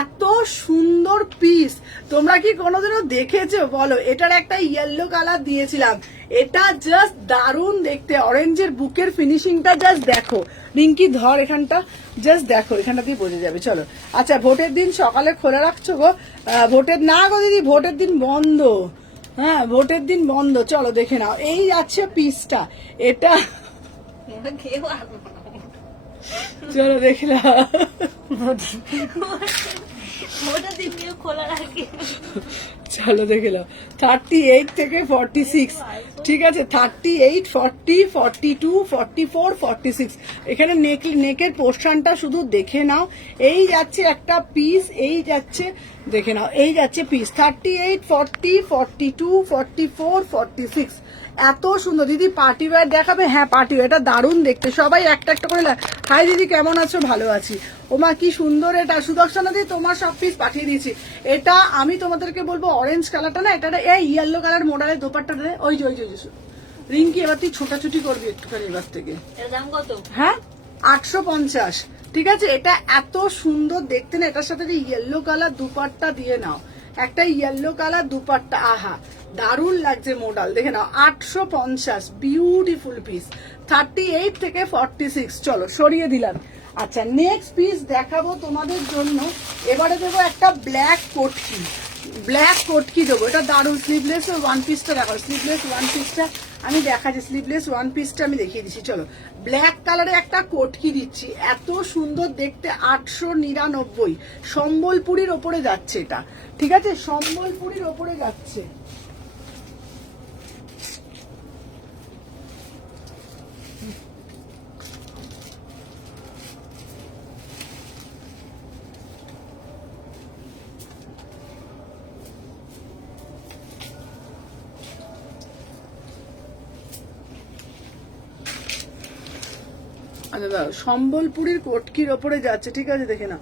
এত সুন্দর পিস। তোমরা কি কোনোদিনও দেখেছো বলো? এটার একটা ইয়েলো কালার দিয়েছিলাম, এটা জাস্ট দারুণ দেখতে। অরেঞ্জের বুকের ফিনিশিংটা জাস্ট দেখো, রিঙ্কি ধর এখানটা, জাস্ট দেখো, এখানটা দিয়ে বোঝা যাবে। চলো আচ্ছা, ভোটের দিন সকালে খোলা রাখছো গো? ভোটের না গো দিদি, ভোটের দিন বন্ধ, হ্যাঁ ভোটের দিন বন্ধ। চলো দেখে নাও, এই যাচ্ছে পিসটা, এটা চলো দেখে নাও, চলো দেখে নাও। 38 থেকে 46, ঠিক আছে, 38, 40, 42, 44, 46 এখানে নেকের পোর্শনটা শুধু দেখে নাও। এই যাচ্ছে একটা পিস, এই যাচ্ছে দেখে নাও, এই যাচ্ছে পিস 38, 40, 42, 44, 46 এত সুন্দর। দিদি পার্টি ওয়্যার দেখাবে? হ্যাঁ পার্টি ওয়্যার, এটা দারুণ দেখতে। সবাই একটা একটা করে, হাই দিদি কেমন আছো? ভালো আছি। ওমা কি সুন্দর এটা, সুদর্শনা দিদি তোমার সব পিস পাঠিয়ে দিয়েছি। এটা আমি তোমাদেরকে বলবো অরেঞ্জ কালারটা না, এটা এই ইয়েলো কালার মোডালের দোপাট্টা দেয়, ওই যে রিঙ্কি এবার তুই ছোটাছুটি করবি একটুখানি এবার থেকে। দাম কত? হ্যাঁ 850, ঠিক আছে। এটা এত সুন্দর দেখতে না, এটার সাথে ইয়েলো কালার দুপাট্টা দিয়ে নাও, একটা ইয়েলো কালার দুপাট্টা, আহা দারুণ লাগছে মডেল, দেখে নাও 850, বিউটিফুল পিস, 38 থেকে 46। চলো সরিয়ে দিলাম। আচ্ছা নেক্সট পিস দেখাবো তোমাদের জন্য, এবারে দেবো একটা ব্ল্যাক কোটকি, ব্ল্যাক কোটকি দেবো, এটা দারুণ। স্লিভলেস ওয়ান পিসটা দেখো, স্লিভলেস ওয়ান পিসটা আমি দেখাচ্ছি, স্লিভলেস ওয়ান পিসটা আমি দেখিয়ে দিচ্ছি। চলো ব্ল্যাক কালারে একটা কোটকি দিচ্ছি, এত সুন্দর দেখতে, 899, সম্বলপুরীর ওপরে যাচ্ছে এটা, ঠিক আছে, সম্বলপুরীর ওপরে যাচ্ছে। আচ্ছা সম্বলপুরীর কোটকির ওপরে যাচ্ছে, ঠিক আছে, দেখে না।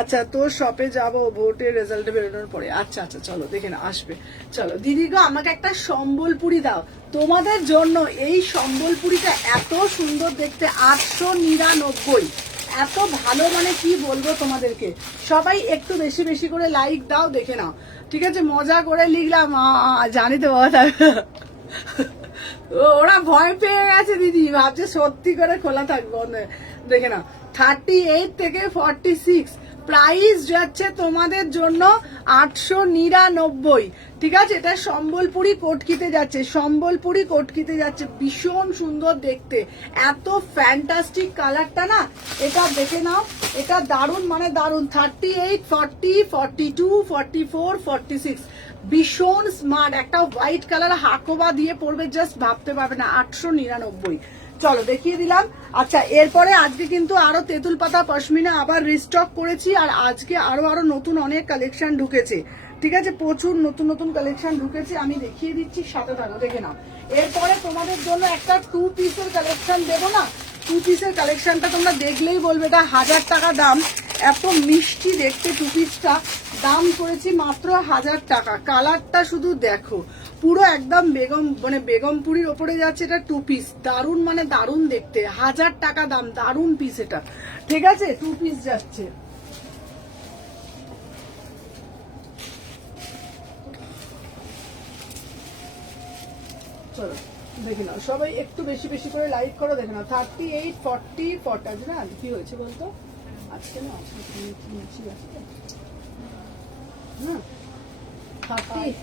আচ্ছা তোর শপে যাবো ভোটের রেজাল্ট বেরোনোর পরে, আচ্ছা আচ্ছা চলো দেখে না, আসবে। চলো দিদি গো আমাকে একটা সম্বলপুরি দাও তোমাদের জন্য, এই সম্বলপুরিটা এত সুন্দর দেখতে, 899, এত ভালো, মানে কি বলবো তোমাদেরকে। সবাই একটু বেশি বেশি করে লাইক দাও, দেখে নাও, ঠিক আছে। মজা করে লিখলাম, জানি তো বাবা, ওরা ভয় পেয়ে গেছে দিদি, ভাবছে সত্যি করে খোলা থাকবো, দেখে না। 38 থেকে 46, প্রাইস যাচ্ছে তোমাদের জন্য 899, ঠিক আছে। এটা সম্বলপুরি কোটকিতে যাচ্ছে, সম্বলপুরি কোটকিতে যাচ্ছে, ভীষণ সুন্দর দেখতে, এত ফ্যান্টাস্টিক কালারটা না, এটা দেখে নাও, এটা দারুণ মানে দারুণ। 38, 40, 42, 44, 46, ভীষণ স্মার্ট, একটা হোয়াইট কালার হাকোবা দিয়ে পড়বে, জাস্ট ভাবতে পারবে না, 899। চলো দেখিয়ে দিলাম। আচ্ছা এরপরে আজকে কিন্তু আরো তেঁতুল পাতা পশমিনা আবার রিস্টক করেছি, আর আজকে আরো নতুন অনেক কালেকশন ঢুকেছে, ঠিক আছে, প্রচুর নতুন নতুন কালেকশন ঢুকেছে, আমি দেখিয়ে দিচ্ছি, সাথে থাকো, দেখে নাও। এরপরে তোমাদের জন্য একটা 2 পিসের কালেকশন দেবো না, 2 পিসের কালেকশনটা তোমরা দেখলেই বলবে এটা 1000 টাকা দাম, এত মিষ্টি দেখতে 2 পিসটা, দাম করেছি মাত্র 1000 টাকা। কালারটা শুধু দেখো, পুরো একদম বেগম মানে বেগমপুরির ওপরে যাচ্ছে, এটা 2 পিস, দারুণ মানে দারুণ দেখতে, 1000 টাকা দাম, দারুণ পিস এটা, ঠিক আছে, 2 পিস যাচ্ছে। চলো দেখে নাও, সবাই একটু বেশি বেশি করে লাইক করো, দেখে নাও। 38, 40, 40 আছে না, কি হয়েছে বলতো আজকে না, হ্যাঁ 30,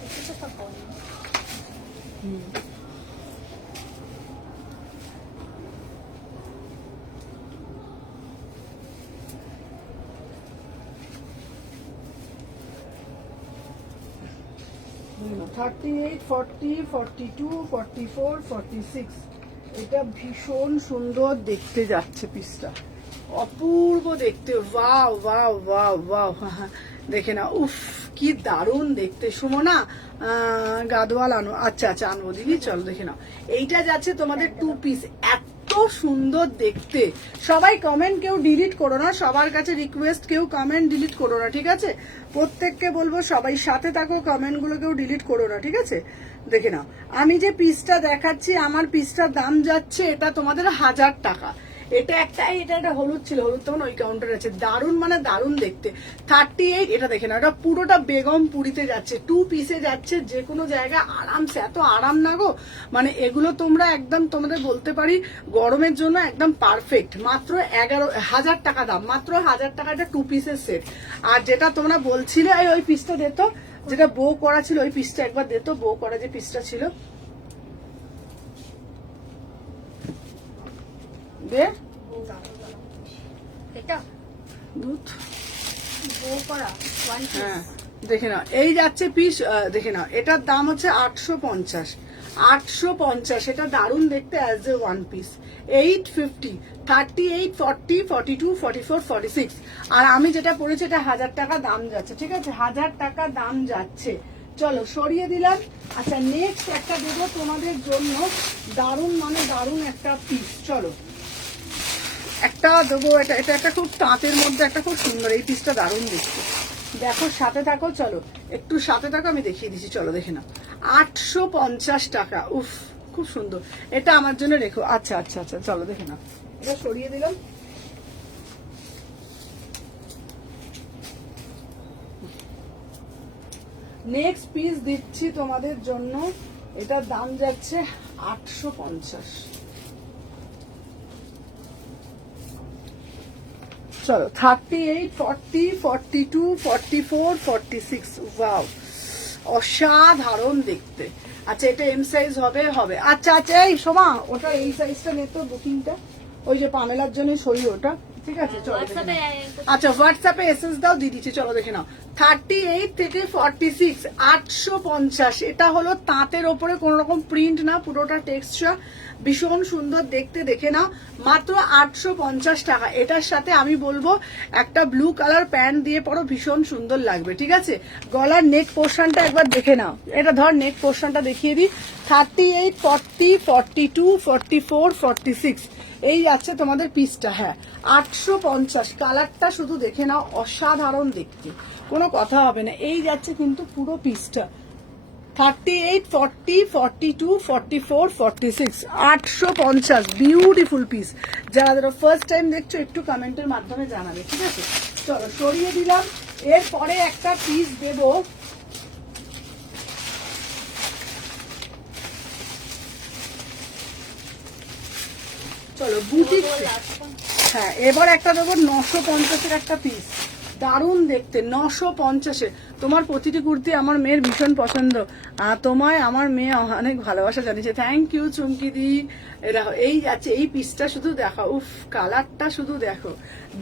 $38, $40, $42, $44, $46, এটা ভীষণ সুন্দর দেখতে যাচ্ছে পিসটা, অপূর্ব দেখতে, ওয়াও ওয়াও ওয়াও ওয়াও, দেখে না, উফ কি দারুণ দেখতে। সুমনা গাদোয়াল আনো, আচ্ছা আচ্ছা আনবো দিদি, চলো দেখে নাও। এইটা যাচ্ছে তোমাদের 2 পিস, এত সুন্দর দেখতে। সবাই কমেন্ট কেউ ডিলিট করো না, সবার কাছে রিকোয়েস্ট, কেউ কমেন্ট ডিলিট করো না, ঠিক আছে, প্রত্যেককে বলবো সবাই সাথে থাকো, কমেন্ট গুলো কেউ ডিলিট করো না, ঠিক আছে। দেখে নাও আমি যে পিসটা দেখাচ্ছি, আমার পিসটার দাম যাচ্ছে এটা তোমাদের 1000 টাকা। এটা একটা হলুদ ছিল, হলুদ তখন ওই কাউন্টার আছে, দারুণ মানে দারুণ দেখতে। 38, এটা দেখে না, এটা পুরোটা বেগমপুরিতে যাচ্ছে, 2 পিসে যাচ্ছে, যে কোনো জায়গায় আরামসে, এত আরাম না গো, মানে এগুলো তোমরা একদম তোমাদের বলতে পারি গরমের জন্য একদম পারফেক্ট। মাত্র 1000 টাকা দাম, মাত্র 1000 টাকা, এটা 2 পিসের সেট। আর যেটা তোমরা বলছিলে ওই পিসটা দিত, যেটা বো করা ছিল, ওই পিসটা একবার দিত, বো করা যে পিসটা ছিল, দে এটা দুধ, বো করা 1 পিস, হ্যাঁ দেখে নাও, এই যাচ্ছে পিস, দেখে নাও, এটার দাম হচ্ছে 850, 850, এটা দারুণ দেখতে, অ্যাজ এ 1 পিস। 850, 38, 40, 42, 44, 46, আর আমি যেটা পড়েছি এটা 1000 টাকা দাম যাচ্ছে, ঠিক আছে, 1000 টাকা দাম যাচ্ছে। চলো সরিয়ে দিলাম। আচ্ছা নেক্সট একটা দেবো তোমাদের জন্য, দারুণ মানে দারুণ একটা পিস, চলো একটা দেবো, এটা একটা খুব তাঁতের মধ্যে একটা খুব সুন্দর, এই পিসটা দারুণ দেখতে, দেখো সাথে থাকো, চলো একটু সাথে থাকো, আমি দেখিয়ে দিচ্ছি, চলো দেখে নাও। 850 টাকা, উফ খুব সুন্দর, এটা আমার জন্য রেখো। আচ্ছা আচ্ছা আচ্ছা চলো দেখে নাও, এটা সরিয়ে দিলাম। নেক্সট পিস দিচ্ছি তোমাদের জন্য, এটার দাম যাচ্ছে 850। চলো 38, 40, 42, 44, 46। ওয়াও, অসাধারণ দেখতে। আচ্ছা এটা এম সাইজ হবে। আচ্ছা আচ্ছা এই সোমা, ওটা এই সাইজটা নে তো, বুকিংটা ওই যে পামেলার জন্য সই ওটা, ঠিক আছে চলো দেখে নাও। আচ্ছা হোয়াটসঅ্যাপে এসএস দাও, দিয়ে দিচ্ছি, চলো দেখে নাও। 38 থেকে 46, 850। এটা হলো তাঁতের ওপরে কোনো রকম প্রিন্ট না, পুরোটা টেক্সচার, ভীষণ সুন্দর দেখতে, দেখে নাও। মাত্র 850 টাকা। এটার সাথে আমি বলবো একটা ব্লু কালার প্যান্ট দিয়ে পরো, ভীষণ সুন্দর লাগবে, ঠিক আছে। গলার নেক পোর্শনটা একবার দেখে নাও, এটা ধর নেক পোর্শনটা দেখিয়ে দিই। 38, 40, 42, 44, 46 এই যাচ্ছে তোমাদের পিসটা। হ্যাঁ 850। কালারটা শুধু দেখে নাও, অসাধারণ দেখতে, কোনো কথা হবে না। এই যাচ্ছে কিন্তু পুরো পিসটা। 38, 40, 42, 44, 46, 850। Beautiful piece. যারা যারা ফার্স্ট টাইম দেখছো একটু কমেন্টের মাধ্যমে জানাবে, ঠিক আছে। চলো সরিয়ে দিলাম। এরপরে একটা পিস দেবো, চলো বুটিক। হ্যাঁ এবার একটা দেবো 950-এর একটা পিস, দারুণ দেখতে, 950-এ। তোমার প্রতিটি কুর্তি আমার মেয়ের ভীষণ পছন্দ, তোমায় আমার মেয়ে অনেক ভালোবাসা জানিয়েছে। থ্যাংক ইউ চুমকি দি। দেখো এই যাচ্ছে এই পিসটা, শুধু দেখো, উফ কালারটা শুধু দেখো,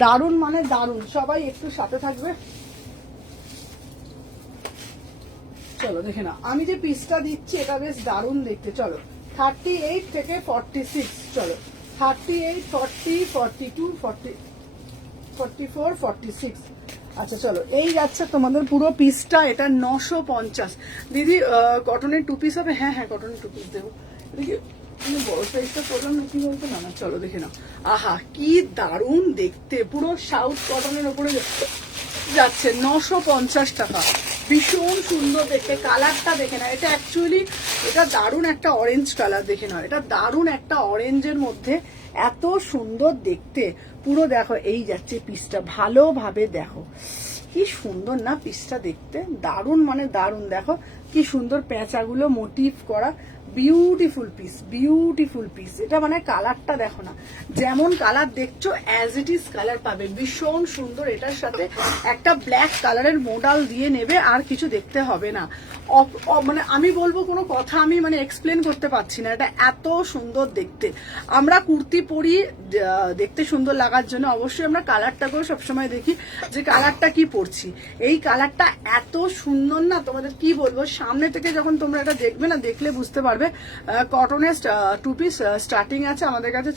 দারুণ মানে দারুণ। সবাই একটু সাথে থাকবে। চলো দেখে না, আমি যে পিসটা দিচ্ছি এটা বেশ দারুণ দেখতে। চলো 38 থেকে 46, চলো 38, 40, 42, 40, 44, 46। আচ্ছা চলো এই যাচ্ছে তোমাদের পুরো পিসটা, এটা 950। দিদি কটনের টু পিস হবে? হ্যাঁ হ্যাঁ কটনের টু পিস দেবো। দেখি আমি বড় সাইজটা করলাম না, কি বলতো, না না চলো দেখে নাও। আহা কি দারুণ দেখতে, পুরো সাউথ কটনের ওপরে যাচ্ছে 950 টাকা। ভীষণ সুন্দর দেখতে, কালারটা দেখে না, এটা অ্যাকচুয়ালি এটা দারুণ একটা অরেঞ্জ কালার, দেখে নাও, এটা দারুণ একটা অরেঞ্জের মধ্যে, এত সুন্দর দেখতে পুরো। দেখো এই যাচ্ছে পিসটা, ভালোভাবে দেখো কি সুন্দর না পিসটা দেখতে, দারুণ মানে দারুণ। দেখো কি সুন্দর প্যাঁচাগুলো মোটিভ করা, বিউটিফুল পিস, বিউটিফুল পিস। এটা মানে কালারটা দেখো না, যেমন কালার দেখছো অ্যাজ ইট ইজ কালার পাবে, ভীষণ সুন্দর। এটার সাথে একটা ব্ল্যাক কালারের মোডাল দিয়ে নেবে, আর কিছু দেখতে হবে না। মানে আমি বলবো কোনো কথা আমি মানে এক্সপ্লেন করতে পারছি না, এটা এত সুন্দর দেখতে। আমরা কুর্তি পরি দেখতে সুন্দর লাগার জন্য, অবশ্যই আমরা কালারটাকেও সবসময় দেখি যে কালারটা কি পরছি। এই কালারটা এত সুন্দর না, তোমাদের কি বলবো, সামনে থেকে যখন তোমরা এটা দেখবে না, দেখলে বুঝতে পারবে। কটনের টু পিস স্টার্টিং আছে আমাদের কাছে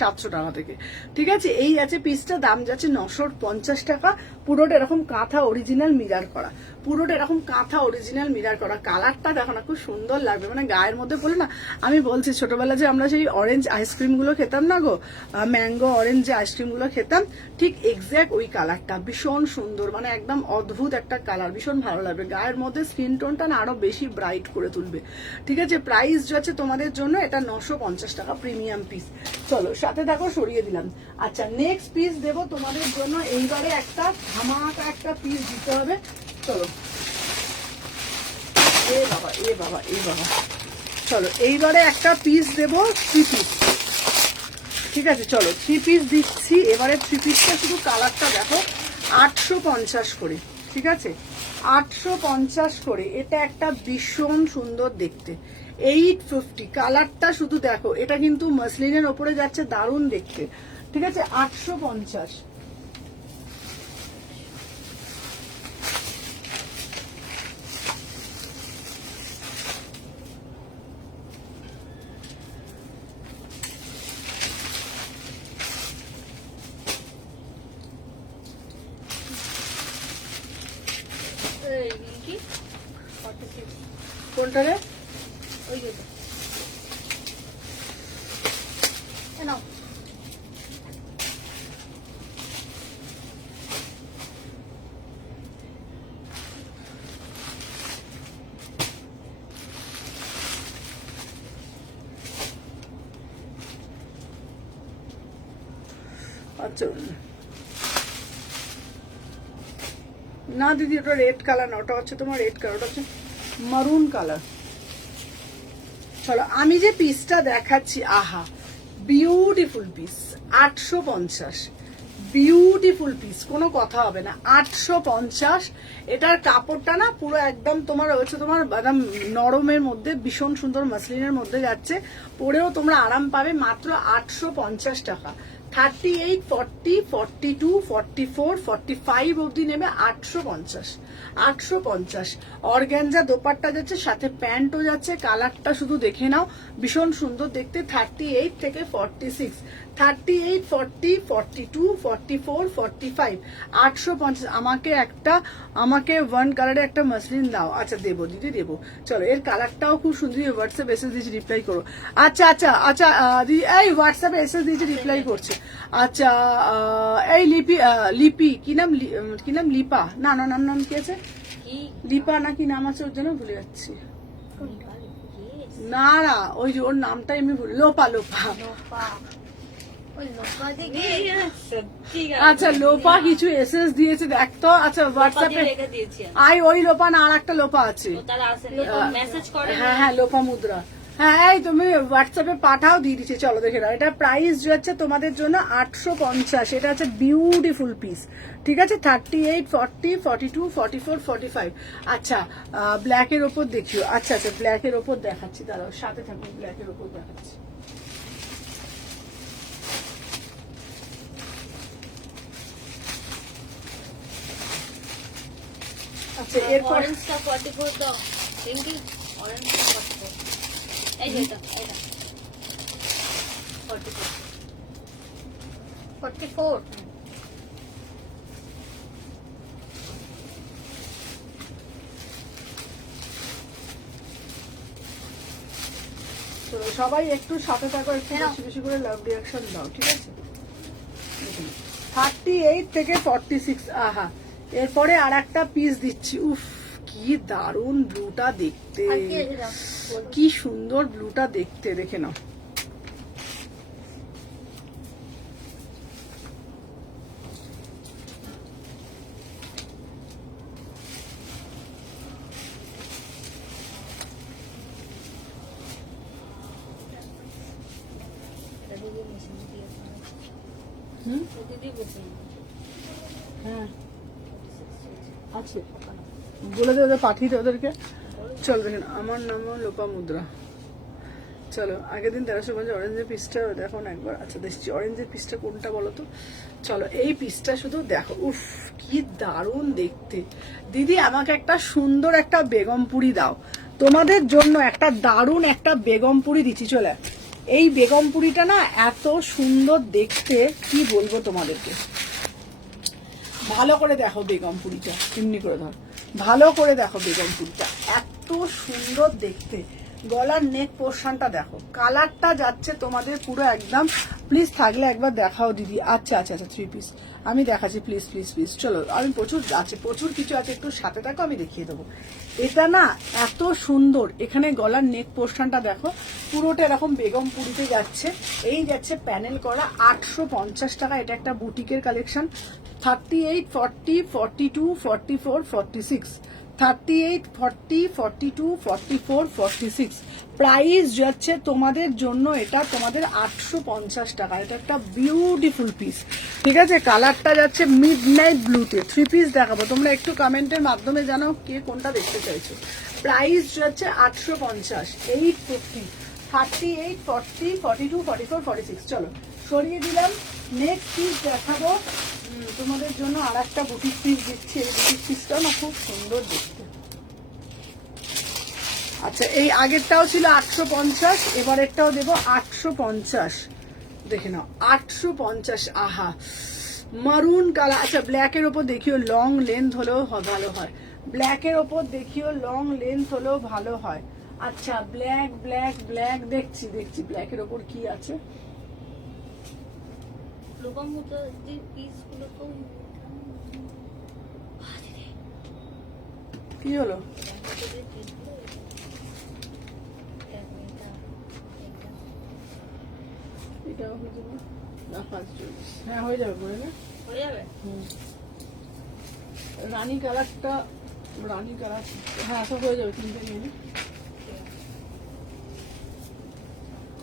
700 টাকা থেকে, ঠিক আছে। এই আছে পিসটা, দাম যাচ্ছে 950 টাকা। পুরোটা এরকম কাঁথা অরিজিনাল মিরার করা, পুরোটা এরকম কাঁথা অরিজিনাল মিরার করা। কালারটা দেখো না, খুব সুন্দর লাগবে, মানে গায়ের মধ্যে পড়লে না। আমি বলছি ছোটবেলা যে আমরা সেই অরেঞ্জ আইসক্রিম গুলো খেতাম না গো, ম্যাঙ্গো অরেঞ্জ যে আইসক্রিম গুলো খেতাম, ঠিক এক্স্যাক্ট ওই কালারটা, ভীষণ সুন্দর, মানে একদম অদ্ভুত একটা কালার, ভীষণ ভালো লাগবে। গায়ের মধ্যে স্কিন টোনটা না আরো বেশি ব্রাইট করে তুলবে, ঠিক আছে। প্রাইস যাচ্ছে তোমাদের জন্য এটা 950 টাকা, প্রিমিয়াম পিস। চলো সাথে থাকো, সরিয়ে দিলাম। আচ্ছা নেক্সট পিস দেবো তোমাদের জন্য, এইবারে একটা ধামাকা একটা পিস দিতে হবে। চলো এ বাবা এ বাবা এ বাবা, চলো এইবারে একটা পিস দেবো, 3 পিস, ঠিক আছে। চলো 3 পিস দিচ্ছি এবারে। 3 পিসটা শুধু কালারটা দেখো, 850 করে, ঠিক আছে, 850 করে। এটা একটা ভীষণ সুন্দর দেখতে, 850। কালারটা শুধু দেখো, এটা কিন্তু মসলিনের ওপরে যাচ্ছে, দারুণ দেখতে, ঠিক আছে। 850। কোনটা রে? ওই যে নাও। আচ্ছা না দিদি ওটা রেড কালার না, ওটা হচ্ছে তোমার রেড কালার, ওটা হচ্ছে মারুন কালার। চলো আমি যে পিসটা দেখাচ্ছি, আহা বিউটিফুল পিস, 850, বিউটিফুল পিস, কোনো কথা হবে না, 850। এটার কাপড়টা না পুরো একদম তোমার হচ্ছে তোমার একদম নরমের মধ্যে, ভীষণ সুন্দর মাসলিনের মধ্যে যাচ্ছে, পরেও তোমরা আরাম পাবে মাত্র 850 টাকা। 38, 40, 42, 44, 45 অবধি নেবে 850, 850। অর্গ্যানজা দোপাট্টা যাচ্ছে, সাথে প্যান্টও যাচ্ছে, কালারটা শুধু দেখে নাও, ভীষণ সুন্দর দেখতে। 38 থেকে 46, 38, 40, 42, 44, 45, 850। আমাকে ওয়ান কালারে একটা মাসলিন দাও। আচ্ছা দেবো দিদি, দেবো। চলো এর কালারটাও খুব সুন্দর, হোয়াটসঅ্যাপ এসএস দিয়েছি, রিপ্লাই করো। আচ্ছা আচ্ছা আচ্ছা দিদি, এই হোয়াটসঅ্যাপে এসএস দিয়েছি, রিপ্লাই করছে। আচ্ছা এই লিপি কি নাম লিপা, না না নাম কি আছে, লিপা না কি নাম আছে, ওর জন্য ভুলে যাচ্ছি। না না ওই যে ওর নামটা এমনি ভুলে, লোপা। আচ্ছা লোপা কিছু এসএস দিয়েছে দেখ তো। আচ্ছা হোয়াটসঅ্যাপে ওই লোপা না, আর একটা লোপা আছে, হ্যাঁ হ্যাঁ লোপা মুদ্রা, হ্যাঁ এই তুমি হোয়াটসঅ্যাপে পাঠাও, দিয়ে দিচ্ছি। চলো দেখে নাও, এটা প্রাইস যাচ্ছে তোমাদের জন্য 850। এটা হচ্ছে বিউটিফুল পিস, ঠিক আছে। 38, 40, 42, 44, 45। আচ্ছা ব্ল্যাকের ওপর দেখিও। আচ্ছা আচ্ছা ব্ল্যাকের ওপর দেখাচ্ছি, দাঁড়াও সাথে থাকুন, ব্ল্যাকের ওপর দেখাচ্ছি। আচ্ছা এরপর অরেঞ্জটা 44 দাও, রিঙ্কি অরেঞ্জটা 44, এই যে এটা 44। তো সবাই একটু সাথে থাকো, একটু বেশি বেশি করে লাভ রিয়াকশন দাও, ঠিক আছে। 38 থেকে 46, আহা এরপরে আর একটা পিস দিচ্ছি। উফ কি দারুন ব্লুটা দেখতে, কি সুন্দর ব্লুটা দেখতে, দেখে নাও। হ্যাঁ আছে, বলে দে ওদের, পাঠিয়ে দে ওদেরকে। চল দেখেন, আমার নাম লোপা মুদ্রা। চলো আগের দিন 1350 অরেঞ্জের পিসটা দেখো না একবার। আচ্ছা দেখছি অরেঞ্জের পিসটা কোনটা বলো তো। চলো এই পিসটা শুধু দেখো, উফ কি দারুণ দেখতে। দিদি আমাকে একটা সুন্দর একটা বেগমপুরি দাও, তোমাদের জন্য একটা দারুণ একটা বেগমপুরি দিচ্ছি। চলে এই বেগমপুরিটা না এত সুন্দর দেখতে, কি বলবো তোমাদেরকে। ভালো করে দেখো বেগমপুরিটা, এমনি করে ধর, ভালো করে দেখো বেগমপুরিটা, এত সুন্দর দেখতে। গলার নেক পোর্শনটা দেখো, কালারটা যাচ্ছে তোমাদের পুরো একদম। প্লিজ থাকলে একবার দেখাও দিদি। আচ্ছা আচ্ছা আচ্ছা 3 পিস আমি দেখাচ্ছি, প্লিজ প্লিজ প্লিজ। চলো আমি প্রচুর আছে, প্রচুর কিছু আছে, একটু সাথে থাকো, আমি দেখিয়ে দেবো। এটা না এত সুন্দর, এখানে গলার নেক পোর্শনটা দেখো, পুরোটা এরকম বেগমপুরিতে যাচ্ছে। এই যাচ্ছে প্যানেল করা, 850 টাকা। এটা একটা বুটিকের কালেকশন। 38, 40, 42, 44, 46, 38, 40, 42, 44, 46। প্রাইস যাচ্ছে তোমাদের জন্য এটা তোমাদের 850 টাকা। এটা একটা বিউটিফুল পিস, ঠিক আছে। কালারটা যাচ্ছে মিডনাইট ব্লুতে। 3 পিস দেখাবো, তোমরা একটু কমেন্টের মাধ্যমে জানাও কে কোনটা দেখতে চাইছো। প্রাইস যাচ্ছে 850, 850, 38, 40, 42, 44, 46। চলো সরিয়ে দিলাম। নেক্সট পিস দেখাবো তোমাদের জন্য, আর একটা বুটিক পিস দিচ্ছি। এই বুটিক পিসটাও না খুব সুন্দর দেখতে। আচ্ছা এই আগেরটাও ছিল 850, এবারেরটাও দেবো 850। দেখে নাও 850, আহা মারুন কালার। আচ্ছা ব্ল্যাকের ওপর দেখিও, লং লেন্থ হলেও ভালো হয়। ব্ল্যাকের ওপর দেখিও, লং লেন্থ হলেও ভালো হয়। আচ্ছা ব্ল্যাক ব্ল্যাক ব্ল্যাক দেখছি দেখছি, ব্ল্যাকের ওপর কি আছে। কি হলো, হ্যাঁ হয়ে যাবে, বলে না হয়ে যাবে। রানী কালারটা, রানী কালার, হ্যাঁ সব হয়ে যাবে, তিনটে নিয়ে নে।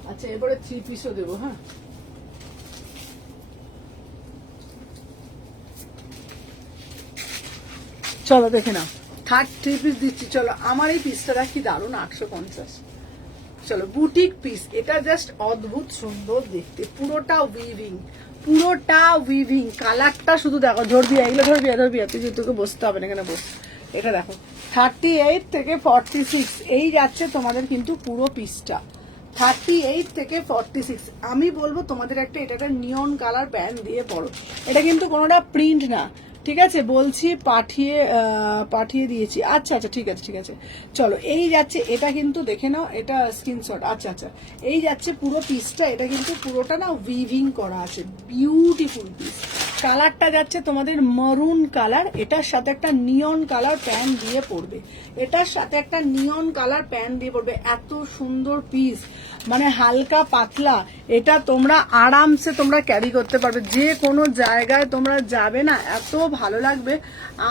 আচ্ছা এবারে 3 পিসও দেবো। হ্যাঁ চলো দেখে নাও, 3 পিস দিচ্ছি। চলো আমার এই পিসটা কি দারুণ, 850। চলো বুটিক পিস, এটা জাস্ট অদ্ভুত সুন্দর দেখতে, পুরোটা উইভিং, পুরোটা উইভিং। কালারটা শুধু দেখো, ধরবি এগুলো, ধরবি তুই, যে তোকে বসতে হবে না, এখানে বস। এটা দেখো 38 থেকে 46, এই যাচ্ছে তোমাদের কিন্তু পুরো পিসটা 38 থেকে 46। আমি বলবো তোমাদের একটা, এটা একটা নিয়ন কালার ব্যান্ড দিয়ে পড়ো, এটা কিন্তু কোনোটা প্রিন্ট না, ঠিক আছে বলছি, পাঠিয়ে দিয়েছি। আচ্ছা আচ্ছা ঠিক আছে ঠিক আছে। চলো এই যাচ্ছে, এটা কিন্তু দেখে নাও, এটা স্ক্রিনশট। আচ্ছা আচ্ছা, এই যাচ্ছে পুরো পিসটা, এটা কিন্তু পুরোটা না উইভিং করা আছে, বিউটিফুল পিস। কালারটা যাচ্ছে তোমাদের মারুন কালার, এটার সাথে একটা নিয়ন কালার প্যান্ট দিয়ে পড়বে, এটার সাথে একটা নিয়ন কালার প্যান্ট দিয়ে পড়বে। এত সুন্দর পিস, মানে হালকা পাতলা, এটা তোমরা আরামসে তোমরা ক্যারি করতে পারবে, যে কোনো জায়গায় তোমরা যাবে না, এত ভালো লাগবে।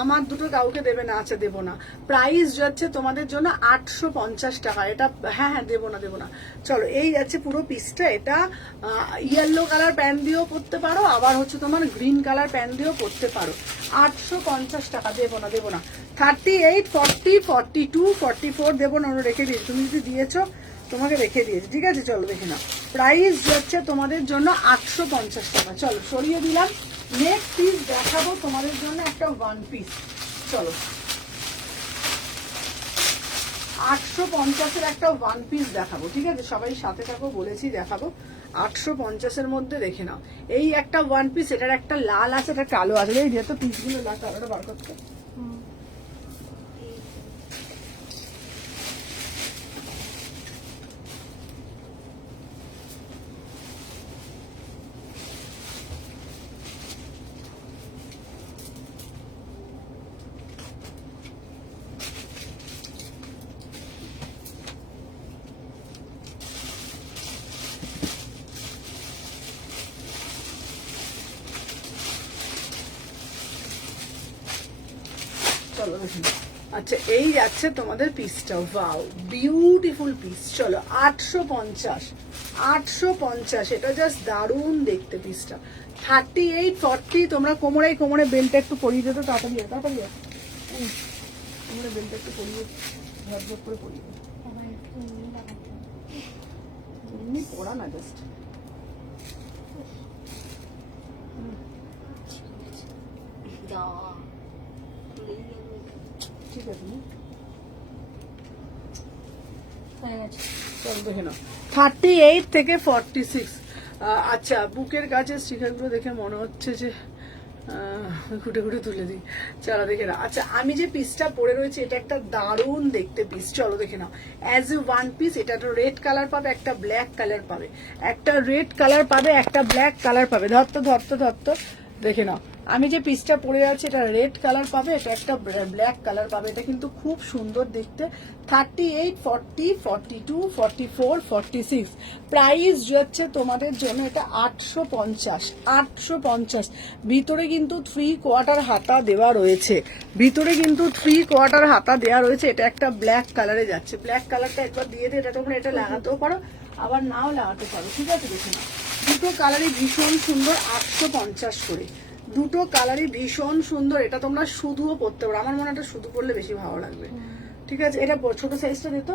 আমার দুটো কাউকে দেবে না, আচ্ছা দেবো না। প্রাইস যাচ্ছে তোমাদের জন্য 850 টাকা। এটা হ্যাঁ হ্যাঁ দেবো না। চলো এই যাচ্ছে পুরো পিসটা, এটা ইয়েলো কালার প্যান্ট দিয়েও পরতে পারো, আবার হচ্ছে তোমার গ্রিন কালার প্যান্ট দিয়েও পরতে পারো। 850 টাকা, দেবো না। 38, 40, 42, 44 দেবো না, ওরা রেখে দিয়েছি, তুমি যদি দিয়েছো তোমাকে রেখে দিয়েছি, ঠিক আছে। চলো দেখে নাও, প্রাইস যাচ্ছে তোমাদের জন্য 850 টাকা। চলো সরিয়ে দিলাম। নেক্সট পিস দেখাবো তোমাদের জন্য একটা 1 পিস। চলো 850-এর একটা 1 পিস দেখাবো, ঠিক আছে, সবাই সাথে থাকো, বলেছি দেখাবো। 850-এর মধ্যে দেখে নাও, এই একটা 1 পিস, এটার একটা লাল আছে, একটা কালো আছে, এই যেহেতু পিসগুলো লাল, কালোটা বার করতে। চলো দেখুন, আচ্ছা এই যাচ্ছে তোমাদের পিসটা, ওয়াও বিউটিফুল পিস। চলো 850, এটা জাস্ট দারুণ দেখতে পিসটা। 38, 40, তোমরা কোমরে বেল্টটা একটু পরিয়ে দিতে, তাড়াতাড়ি কোমরে বেল্টটা একটু পরিয়ে, ঝরঝর করে পরিয়ে দিতে, এমনি পড়া না, জাস্ট ঠিক আছে। চলো দেখে নাও, 38 থেকে 46। আচ্ছা বুকের কাছে স্টিকারগুলো দেখে মনে হচ্ছে যে খুঁটে তুলে দিই। চলো দেখে নাও, আচ্ছা আমি যে পিসটা পরে রয়েছে, এটা একটা দারুণ দেখতে পিস। চলো দেখে নাও, অ্যাজ এ 1 পিস, এটা একটা রেড কালার পাবে, একটা ব্ল্যাক কালার পাবে, একটা রেড কালার পাবে, একটা ব্ল্যাক কালার পাবে। ধরতো দেখে নাও, আমি যে পিসটা পরে আছি, এটা রেড কালার পাবে, এটা একটা ব্ল্যাক কালার পাবে, এটা কিন্তু খুব সুন্দর দেখতে। 38, 40, 42, 44, 46, প্রাইস যাচ্ছে তোমাদের জন্য এটা 850। ভিতরে কিন্তু 3/4 হাতা দেওয়া রয়েছে, এটা একটা ব্ল্যাক কালারে যাচ্ছে, ব্ল্যাক কালারটা একবার দিয়ে দিয়ে, এটা তোমরা এটা লাগাতেও পারো, আবার নাও লাগাতে পারো, ঠিক আছে। দেখে নাও, দুটো কালারই ভীষণ সুন্দর, 850 করে, দুটো কালারই ভীষণ সুন্দর। এটা তোমরা শুধুও পরতে পারো, আমার মনে হয় এটা শুধু পরলে বেশি ভালো লাগবে, ঠিক আছে। এটা ছোট সাইজটা দিত,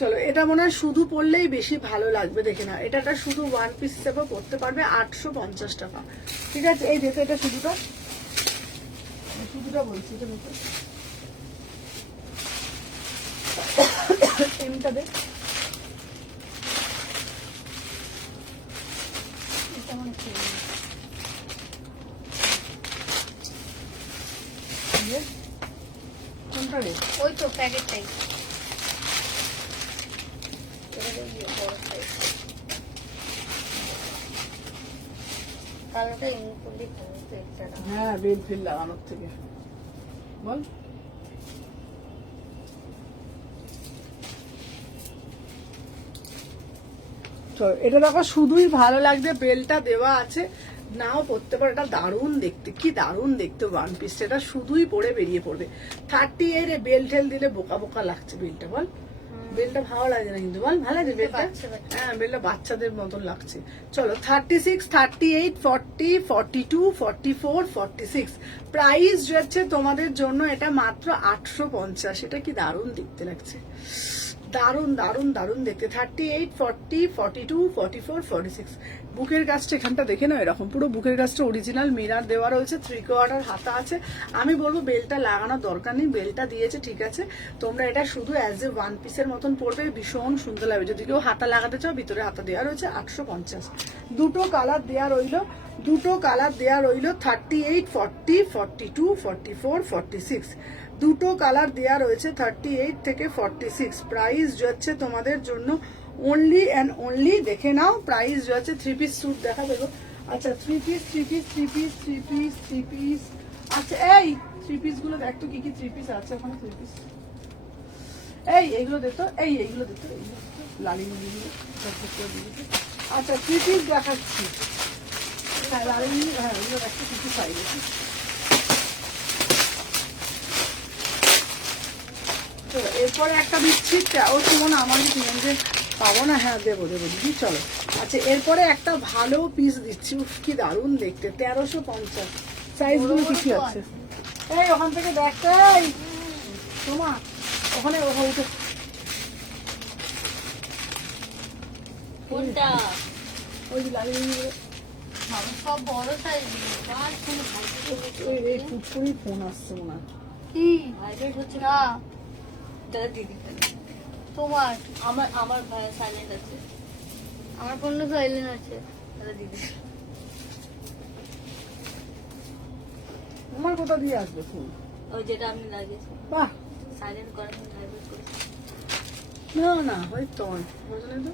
চলো এটা মনে হয় শুধু পরলেই বেশি ভালো লাগবে। দেখে না, এটা শুধু 1 পিস হিসেবে পরতে পারবে, 850 টাকা, ঠিক আছে। এই দেখো, এটা শুধুটা বলছি, এটা দেখো, এমটা দেখ, কোনটা রে? ওই তো প্যাকেটটাই। কালারটা এমনি করলেই ভালো, পেটটা হ্যাঁ বেল ফেল লাগানোর থেকে বল। তো এটা দেখো শুধুই ভালো লাগবে, বেলটা দেওয়া আছে, নাও পড়তে পারো, এটা দারুণ দেখতে, কি দারুণ দেখতে ওয়ান পিস, এটা শুধুই পরে বেরিয়ে পড়বে। 38 এ বেল টেল দিলে বোকা বোকা লাগছে বেলটা, বল বেলটা ভালো লাগে না কিন্তু, বল ভালো লাগে বেলটা? হ্যাঁ বেলটা বাচ্চাদের মতন লাগছে। চলো 36, 38, 40, 42, 44, 46 প্রাইস যাচ্ছে তোমাদের জন্য এটা মাত্র 850। এটা কি দারুণ দেখতে লাগছে, দারুণ দারুণ দারুণ দেখতে। 38, 40, 42, 44, 46 বুকের কাজটা এখানটা দেখে নাও, এরকম পুরো বুকের কাজটা অরিজিনাল মিরার দেওয়া রয়েছে, 3/4 হাতা আছে। আমি বলবো বেলটা লাগানোর দরকার নেই, বেলটা দিয়েছে ঠিক আছে, তোমরা এটা শুধু অ্যাজ এ ওয়ান পিসের মতন পড়বে, ভীষণ সুন্দর লাগবে। যদি কেউ হাতা লাগাতে চাও ভিতরে হাতা দেওয়া রয়েছে। 850 দুটো কালার দেওয়া রইলো, দুটো কালার দেওয়া রইলো 38, 40, 42, 44, 46 দুটো কালার দেওয়া রয়েছে 38 থেকে 46। প্রাইস যাচ্ছে তোমাদের জন্য অনলি অ্যান্ড অনলি, দেখে নাও প্রাইস যাচ্ছে। 3 পিস স্যুট দেখা দেবো। আচ্ছা 3 piece 3 piece 3 piece 3 piece 3 piece. আচ্ছা এই 3 পিস গুলো দেখ তো কি কি 3 পিস আছে ওখানে। 3 পিস এইগুলো দেখতো, এইগুলো দেখতো, এইগুলো লালি নীলি। আচ্ছা 3 পিস দেখাচ্ছি, হ্যাঁ লালি নীলি, হ্যাঁ এগুলো দেখতে কি কি সাইজ আছে। এরপরে একটা দিচ্ছি, ও সুমন আমারই যে পাবো না, হ্যাঁ দেবো দেবো দিদি চলো। আচ্ছা এরপরে একটা ভালো পিস দিচ্ছি, উফ কি দারুণ দেখতে, 1350 সাইজ গুলো কি কি আছে। এই ওখান থেকে দেখতে, তোমা ওখানে ওইটা কোনটা? ওই যে লালি সব বড় সাইজ। এই ফুটফুরি ফোন আসছে মনে হয়। কি ভাইব্রেট হচ্ছে না? দাদা দিদি তোমার, আমার ভাই সাইলেন্ট আছে, আমার ফোনে সাইলেন্ট আছে। দাদা দিদি তোমার কোথা দিয়ে আসবে ফোন? ওই যেটা আপনি লাগিয়েছেন বাহ, সাইলেন্ট করার জন্য ভাইব্রেট করেছে। না না ওই তোমার বুঝলে তো।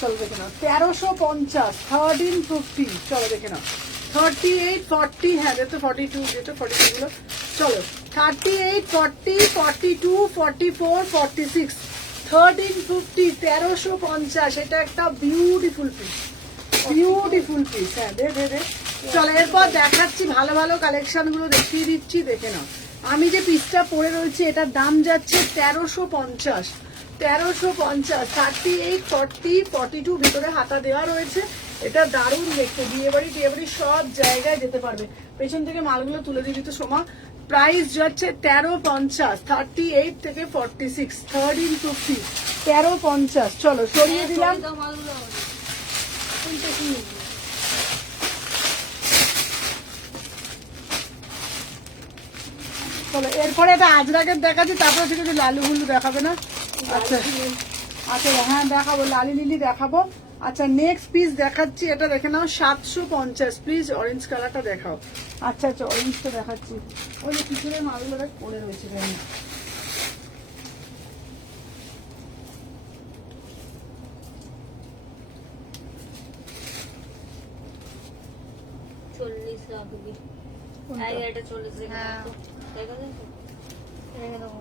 চলো দেখে নাও 1350, 1350 চলো দেখে নাও। 38, 40, হ্যাঁ যেটা 42, যেটা 42 গুলো চলো। 38, 40, 42, 44, 46 1350, 1350 এটা একটা বিউটিফুল পিস, বিউটিফুল পিস। হ্যাঁ দে দে দে চলো। এরপর দেখাচ্ছি ভালো ভালো কালেকশন গুলো দেখিয়ে দিচ্ছি, দেখে নাও। আমি যে পিসটা পরে রয়েছে এটার দাম যাচ্ছে 1350, 1350। 38, 40, 42 ভিতরে হাতা দেওয়া রয়েছে। এটা দারুণ দেখতে, বিয়ে বাড়ি সব জায়গায় যেতে পারবে। পেছন থেকে মালগুলো তুলে দিয়ে দিত সোমা। প্রাইস যাচ্ছে 1350, 38 থেকে 46, 1350, 1350 চলো সরিয়ে দিলাম। চলো এরপরে এটা আজরাকের দেখাচ্ছি, তারপরে ঠিক আছে লালু হুলু দেখাবে না? আচ্ছা আচ্ছা হ্যাঁ দেখাবো, লালি লিলি দেখাবো। আচ্ছা নেক্সট পিস দেখাচ্ছি, এটা দেখে নাও 750 প্লিজ, অরেঞ্জ কালারটা দেখাও। আচ্ছা আচ্ছা অরেঞ্জটা দেখাচ্ছি, ওই যে পিছনের মালগুলো পড়ে রয়েছে। চল্লিশ রাখবি, এটা 40 রেখে দেবো।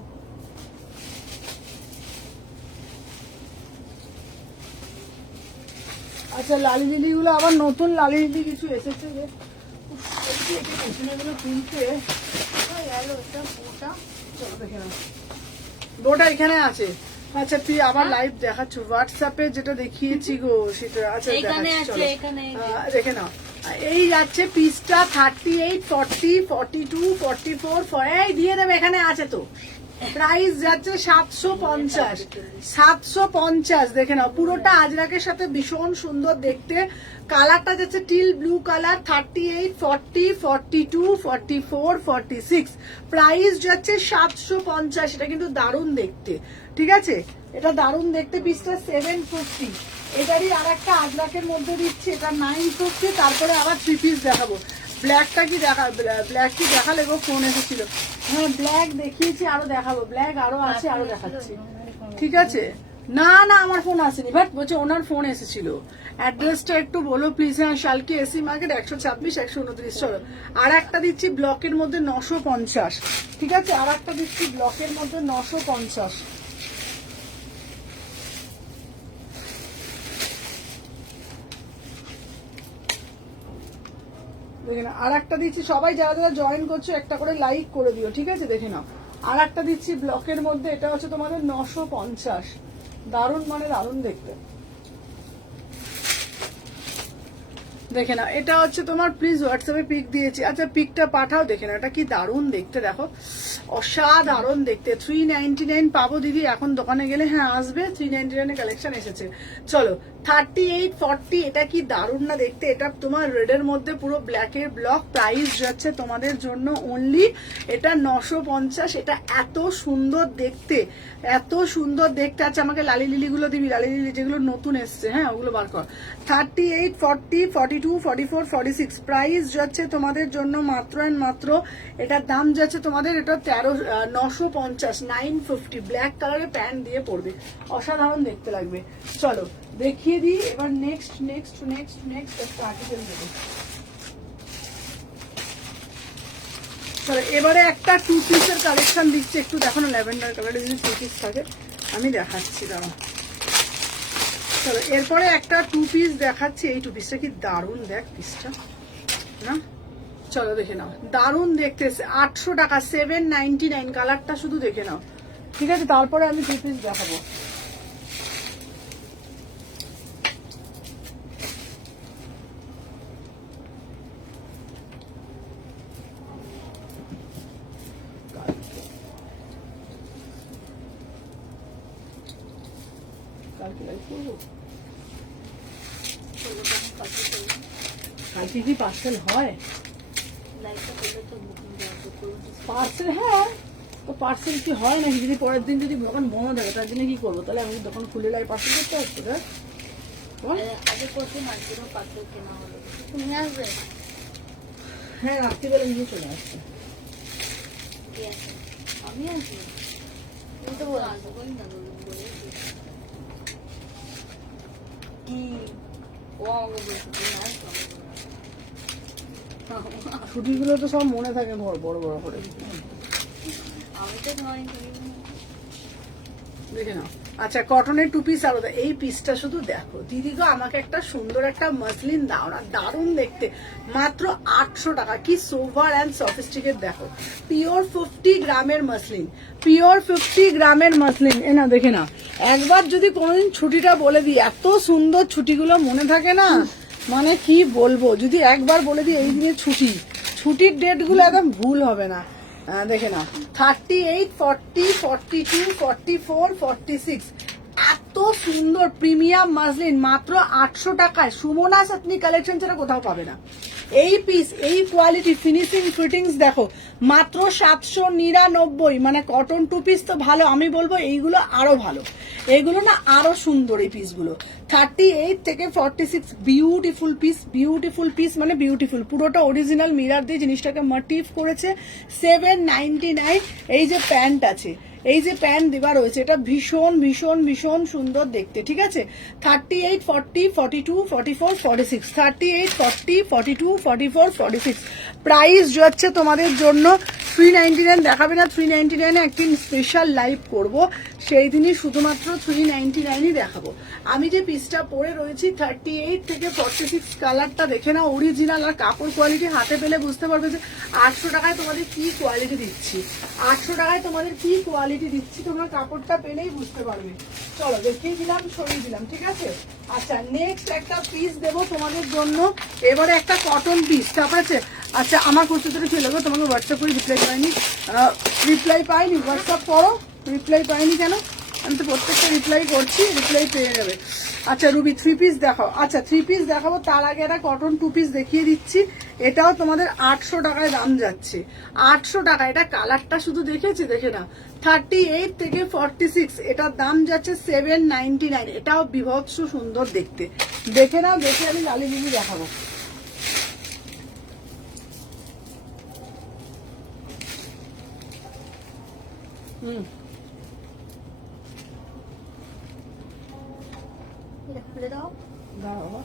আচ্ছা লালি লিলি গুলো আবার নতুন লালি লিলি কিছু এসেছে যে কিনতে। চলো দেখে নাও, বোটা এখানে আছে। আচ্ছা তুই আবার লাইভ দেখাচ্ছ হোয়াটসঅ্যাপে যেটা দেখিয়েছি গো সেটা। আচ্ছা দেখে নাও, এই যাচ্ছে পিসটা 38, 40, 42, 44 এই দিয়ে দেবে, এখানে আছে তো। প্রাইস যাচ্ছে 750, 750 দেখে নাও। পুরোটা আজরাকের সাথে ভীষণ সুন্দর দেখতে। কালারটা যাচ্ছে টিল ব্লু কালার। 38, 40, 42, 44, 46 প্রাইস যাচ্ছে 750। এটা কিন্তু দারুণ দেখতে, ঠিক আছে এটা দারুণ দেখতে। পিসটা 750। এটারই আর একটা আজরাকের মধ্যে দিচ্ছি, এটা 950। তারপরে আবার 3 পিস দেখাবো। ব্ল্যাকটা কি ব্ল্যাক কি দেখালে গো? ফোন এসেছিল, হ্যাঁ ব্ল্যাক দেখিয়েছি, আরো দেখাবো। ব্ল্যাক আরো আছে, আরো দেখাচ্ছি, ঠিক আছে। না না আমার ফোন আসেনি, বাট বলছে ওনার ফোন এসেছিল। অ্যাড্রেসটা একটু বলো প্লিজ। হ্যাঁ শালকি এসি মার্কেট 126, 129 চলো। আর একটা দিচ্ছি ব্লকের মধ্যে 950, ঠিক আছে। আর একটা দিচ্ছি ব্লকের মধ্যে 950। দেখে নাও আর একটা দিচ্ছি, সবাই যারা যারা জয়েন করছো একটা করে লাইক করে দিও, ঠিক আছে? দেখে নাও আর একটা দিচ্ছি ব্লকের মধ্যে, এটা হচ্ছে তোমাদের 950। দারুণ মানে দারুণ দেখতে। দেখে না, এটা হচ্ছে তোমার, প্লিজ হোয়াটসঅ্যাপে পিক দিয়েছি, আচ্ছা পিকটা পাঠাও। দেখে না এটা কি দারুণ দেখতে, দেখো অসাধারণ দেখতে। 399 পাবো দিদি এখন দোকানে গেলে? হ্যাঁ আসবে, 399 কালেকশন এসেছে। চলো 38, 40, এটা কি দারুণ না দেখতে। এটা তোমার রেডের মধ্যে পুরো ব্ল্যাকের ব্লক, প্রাইস যাচ্ছে তোমাদের জন্য অনলি এটা 950। এটা এত সুন্দর দেখতে, এত সুন্দর দেখতে। আচ্ছা আমাকে লালি লিলিগুলো দিবি, লালি লিলি যেগুলো নতুন এসছে, হ্যাঁ ওগুলো বার কর। 38, 40, 42, 44, 46 প্রাইস যাচ্ছে তোমাদের জন্য মাত্র এন্ড মাত্র, এটার দাম যাচ্ছে তোমাদের এটা 950, 950। ব্ল্যাক কালারের প্যান্ট দিয়ে পড়বে, অসাধারণ দেখতে লাগবে। চলো দেখিয়ে দিই এবার নেক্সট নেক্সট নেক্সট নেক্সট একটা আর্টিকেল দেবো। চলো এবারে একটা 2 পিসের কালেকশন দিচ্ছি, একটু দেখো না ল্যাভেন্ডার কালারের যদি 2 পিস থাকে আমি দেখাচ্ছি, দাঁড়াও। চলো এরপরে একটা 2 পিস দেখাচ্ছি, এই 2 পিসটা কি দারুণ, দেখ পিসটা না, চলো দেখে নাও দারুণ দেখতে। 800 টাকা, 799 কালারটা শুধু দেখে নাও, ঠিক আছে? তারপরে আমি 2 পিস দেখাবো। কালকে কি পার্সেল হয়? পার্সেল, হ্যাঁ তো পার্সেল কি হয় নাকি? যদি পরের দিন যদি দোকান বন্ধ থাকে তার জন্য কি করবো? তাহলে আমি দোকান খুলে লাই পার্সেল করতে আসবো। তুমি আসবে? হ্যাঁ রাত্রিবেলা নিয়ে চলে আসছে। আমি আসবো, তুমি তো আসবোই না কি? ও আমাকে বলছে তুমি আসবো। ছুটিগুলো তো সব মনে থাকে বড় বড় করে। আমি তো নয়, দেখে নাও। আচ্ছা কটনের 2 পিস আলাদা, এই পিসটা শুধু দেখো দিদি গো, আমাকে একটা সুন্দর একটা মাসলিন দাও না, দারুণ দেখতে, মাত্র 800 টাকা। কি সোভার অ্যান্ড সফিস্টিকেট দেখো, পিওর 50 গ্রামের মাসলিন, পিওর 50 গ্রামের মাসলিন। এ না দেখে না, একবার যদি কোনোদিন ছুটিটা বলে দিই, এত সুন্দর ছুটিগুলো মনে থাকে না, মানে কি বলবো, যদি একবার বলে দিই এই দিনে ছুটি, ছুটির ডেট গুলো একদম ভুল হবে না। দেখে না 38, 40, 42, 44, 46 এত সুন্দর প্রিমিয়াম মাসলিন মাত্র 800 টাকায়। সুমনা সাতনি কালেকশন ছাড়া কোথাও পাবে না। এই পিস, এই কোয়ালিটি, ফিনিশিং, ফিটিংস দেখো মাত্র 799। মানে কটন 2 পিস তো ভালো, আমি বলবো এইগুলো আরো ভালো, এইগুলো না আরো সুন্দর এই পিসগুলো। 38 থেকে 46 বিউটিফুল পিস, বিউটিফুল পিস মানে বিউটিফুল, পুরোটা অরিজিনাল মিরার দিয়ে জিনিসটাকে মোটিভ করেছে। 799। এই যে প্যান্ট আছে, এই যে প্যান্ট দেওয়া রয়েছে, এটা ভীষণ ভীষণ ভীষণ সুন্দর দেখতে, ঠিক আছে? 38, 40, 42, 44, 46, 38, 40, 42, 44, 46 প্রাইস যাচ্ছে তোমাদের জন্য 399। দেখাবে না 399 একদিন স্পেশাল লাইভ করব, সেই দিনই শুধুমাত্র 399ই দেখাবো। আমি যে পিসটা পরে রয়েছি 38 থেকে 46 কালারটা দেখে না, অরিজিনাল, আর কাপড় কোয়ালিটি হাতে পেলে বুঝতে পারবে যে 800 টাকায় তোমাদের কি কোয়ালিটি দিচ্ছি, 800 টাকায় তোমাদের কি কোয়ালিটি দিচ্ছি, তোমরা কাপড়টা পেলেই বুঝতে পারবে। চলো দেখিয়ে দিলাম, সরিয়ে দিলাম, ঠিক আছে? আচ্ছা নেক্সট একটা পিস দেবো তোমাদের জন্য, এবারে একটা কটন পিস, ঠিক আছে? আচ্ছা আমার প্রস্তুতিটা ছিল গো, তোমাকে হোয়াটসঅ্যাপ করে রিপ্লাই পাইনি, হোয়াটসঅ্যাপ করো, রিপ্লাই পাইনি কেন? আমি তো প্রত্যেকটা রিপ্লাই করছি, রিপ্লাই পেয়ে যাবে। আচ্ছা রুবি 3 পিস দেখাও। আচ্ছা 3 পিস দেখাবো, তার আগে একটা কটন 2 পিস দেখিয়ে দিচ্ছি, এটাও তোমাদের 800 টাকায় দাম যাচ্ছে, 800 টাকা। এটা কালারটা শুধু দেখেছি, দেখে না 38 থেকে 46 এটার দাম যাচ্ছে 799। এটাও বিভৎস সুন্দর দেখতে, দেখে নাও, দেখে আমি লালি লিলি দেখাবো। খুলে দাও। দাঁড়াও,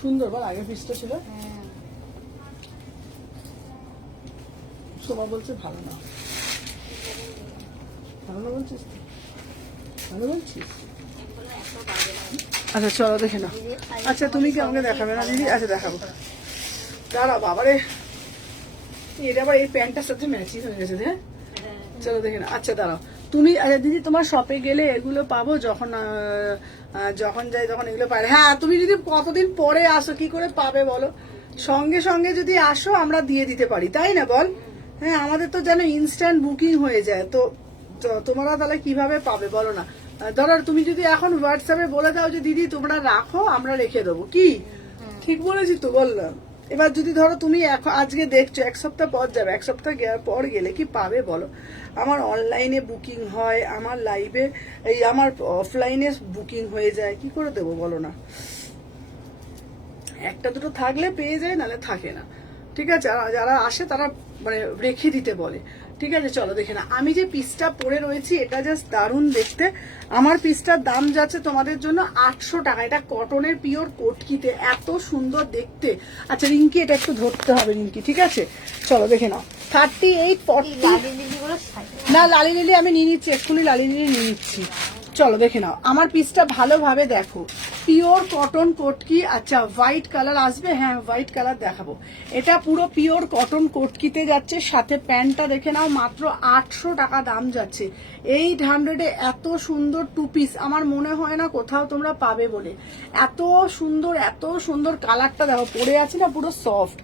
সুন্দর বল, আগে পিসটা ছিল। হ্যাঁ সোমা বলছে ভালো না, ভালো না বলছিস তো? ভালো বলছিস? আচ্ছা চলো দেখে নাও। আচ্ছা তুমি কি আমাকে দেখাবে না দিদি? আচ্ছা দেখাবো, দাঁড়া বাবারে, এটা আবার এই প্যান্টটার সাথে ম্যাচিং হয়ে গেছে। হ্যাঁ চলো দেখে নাও। আচ্ছা দাঁড়াও তুমি, আচ্ছা দিদি তোমার শপে গেলে এগুলো পাবো? যখন যখন যাই তখন এগুলো পাই? হ্যাঁ তুমি যদি কতদিন পরে আসো কি করে পাবে বলো? সঙ্গে সঙ্গে যদি আসো আমরা দিয়ে দিতে পারি, তাই না বল? হ্যাঁ আমাদের তো যেন ইনস্ট্যান্ট বুকিং হয়ে যায়, তো তোমরা তাহলে কিভাবে পাবে বলো না? ধরো তুমি যদি এখন হোয়াটসঅ্যাপে বলে দাও যে দিদি তোমরা রাখো, আমরা রেখে দেবো, কি ঠিক বলেছি তো বললাম? এবার যদি ধরো তুমি আজকে দেখছো, এক সপ্তাহ পর যাবে, এক সপ্তাহ পর গেলে কি পাবে বলো? আমার অনলাইনে বুকিং হয়, আমার লাইভে এই আমার অফলাইনে বুকিং হয়ে যায়, কি করে দেবো বলো না? একটা দুটো থাকলে পেয়ে যায়, নাহলে থাকে না। ঠিক আছে, যারা আসে তারা মানে রেখে দিতে বলে। ঠিক আছে চলো দেখে না, আমি যে পিসটা পরে রয়েছি এটা জাস্ট দারুণ দেখতে। আমার পিসটার দাম যাচ্ছে তোমাদের জন্য 800 টাকা। এটা কটনের পিওর কোটকিতে, এত সুন্দর দেখতে। আচ্ছা রিঙ্কি এটা একটু ধরতে হবে রিঙ্কি, ঠিক আছে চলো দেখে নাও। 38 40 না লালি লিলি আমি নিয়ে নিচ্ছি, এক্ষুনি লালি লিলি নিয়ে নিচ্ছি। চলো দেখে নাও আমার পিসটা ভালোভাবে দেখো, পিওর কটন কোটকি। আচ্ছা হোয়াইট কালার আসবে, হ্যাঁ হোয়াইট কালার দেখাবো। এটা পুরো পিওর কটন কোটকিতে যাচ্ছে, সাথে প্যান্টটা দেখে নাও, মাত্র 800 টাকা দাম যাচ্ছে। 800-এ এত সুন্দর টু পিস আমার মনে হয় না কোথাও তোমরা পাবে বলে। এত সুন্দর কালারটা দেখো, পরে আছে না পুরো সফট,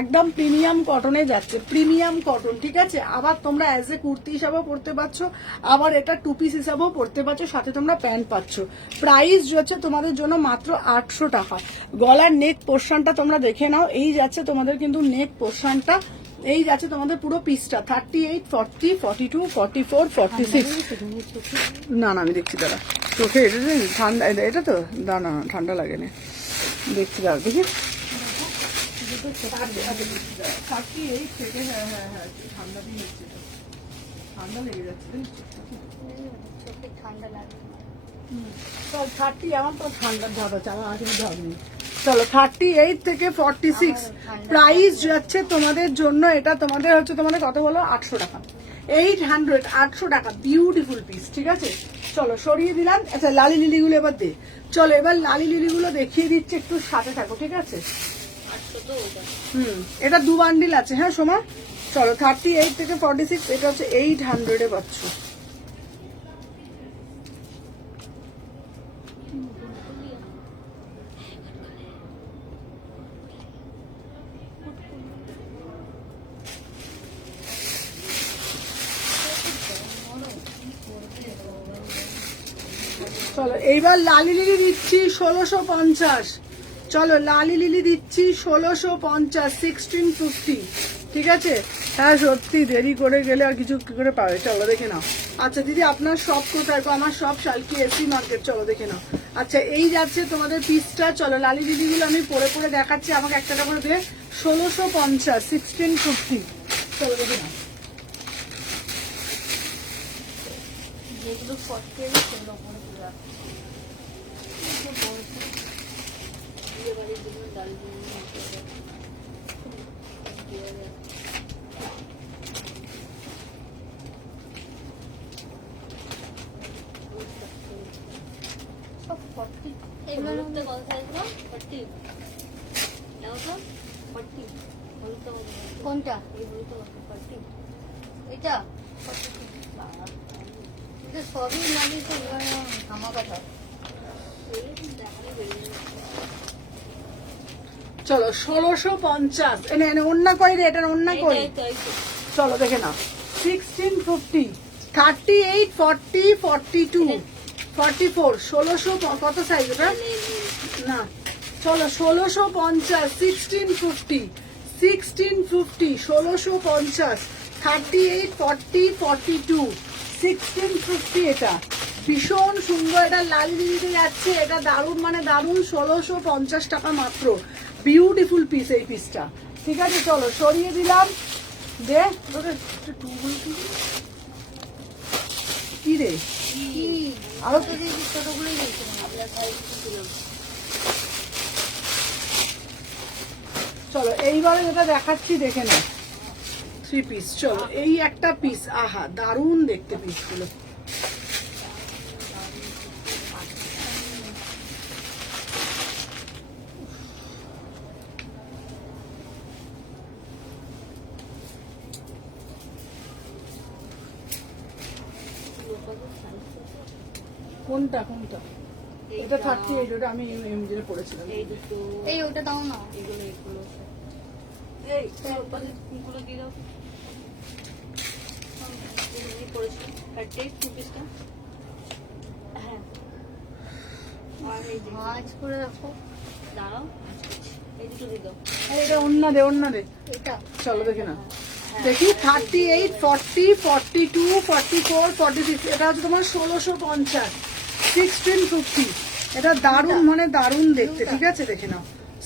একদম প্রিমিয়াম কটনে যাচ্ছে, প্রিমিয়াম কটন। ঠিক আছে, আবার তোমরা অ্যাজ এ কুর্তি হিসাবেও পরতে পারছো, আবার এটা টু পিস হিসাবেও পরতে পারছো, সাথে তোমরা প্যান্ট পাচ্ছ। প্রাইস হচ্ছে তোমাদের জন্য মাত্র 800 টাকা। গলার নেক পোর্শনটা তোমরা দেখে নাও, এই যাচ্ছে তোমাদের কিন্তু নেক পোর্শনটা, এই যাচ্ছে তোমাদের পুরো পিসটা 38 40 42 44 46। না আমি দেখছি দাঁড়া, চোখে এটা ঠান্ডা, এটা তো না ঠান্ডা লাগে না, দেখছি দাঁড়া দেখি। 38 থেকে হ্যাঁ ঠান্ডা দিয়ে হচ্ছে, ঠান্ডা লেগে যাচ্ছে ঠান্ডা লাগে। চল 30, আমার তো ঠান্ডার ধাপ আছে, আমার আগে ধাপ নেই। চলো 38 থেকে 46 প্রাইস যাচ্ছে তোমাদের জন্য। এটা তোমাদের হচ্ছে তোমাদের কত বলো? 800 টাকা। 800 টাকা, বিউটিফুল পিস। ঠিক আছে চলো সরিয়ে দিলাম। আচ্ছা লালি লিলিগুলো এবার দে, চলো এবার লালি লিলিগুলো দেখিয়ে দিচ্ছে, একটু সাথে থাকো। ঠিক আছে এটা 2 বান্ডিল আছে। হ্যাঁ সোমা চলো 38 থেকে 46, এটা হচ্ছে 800-এ পাচ্ছ। চলো এইবার লালি লিলি দিচ্ছি 1650। চলো লালি লিলি দিচ্ছি 1650, 1650। ঠিক আছে হ্যাঁ সত্যি দেরি করে গেলে আর কিছু কি করে পাবে। চলো দেখে নাও। আচ্ছা দিদি আপনার শপ কোথায়? আমার শপ শালকি এসি মার্কেট। চলো দেখে নাও। আচ্ছা এই যাচ্ছে তোমাদের পিসটা। চলো লালি দিদিগুলো আমি পরে পরে দেখাচ্ছি, আমাকে একটা করে দিয়ে 1650, 1650। চলো দেখে নাও। যেগুলো 40 আছে সেগুলো উপরে তুলে রাখছি। কোনটা? এটা সবই মানে তো ধামাকা। চলো 1650 এনে অন্য কই রে, এটার অন্য কই? চলো দেখে নাও 1650, 38 40 42 44 1600 কত সাইজ এটা না। চলো 1650, 1650 1650 1650, 38 40 42 1650। এটা ভীষণ সুন্দর, এটা লাল দিতে যাচ্ছে, এটা দারুণ মানে দারুণ। 1650 টাকা মাত্র, বিউটিফুল পিস এই পিসটা। ঠিক আছে চলো সরিয়ে দিলাম। দে কি রে আরো ছোটগুলোই চলো এইবারে যেটা দেখাচ্ছি দেখে নাও, 3 পিস। চলো এই একটা পিস, আহা দারুণ দেখতে পিসগুলো। কোনটা কোনটা? এটা 38, ওটা আমি যেটা পড়েছিলাম। এই দুটো এই ওটা দাও না। এগুলো এগুলো এই এগুলো দিয়ে দাও এগুলো দিয়ে পড়েছি 38 রুপিসটা হ্যাঁ আর এই যে ভাঁজ করে রাখো। দাঁড়াও এই দুটো দিয়ে দাও এটা অন্য দে। এটা চলো দেখে না, দেখি 38, 40, 42, 44, 46, এটা হচ্ছে তোমার 1650, 1650। এটা দারুণ, মানে দারুণ দেখতে, ঠিক আছে দেখে নাও।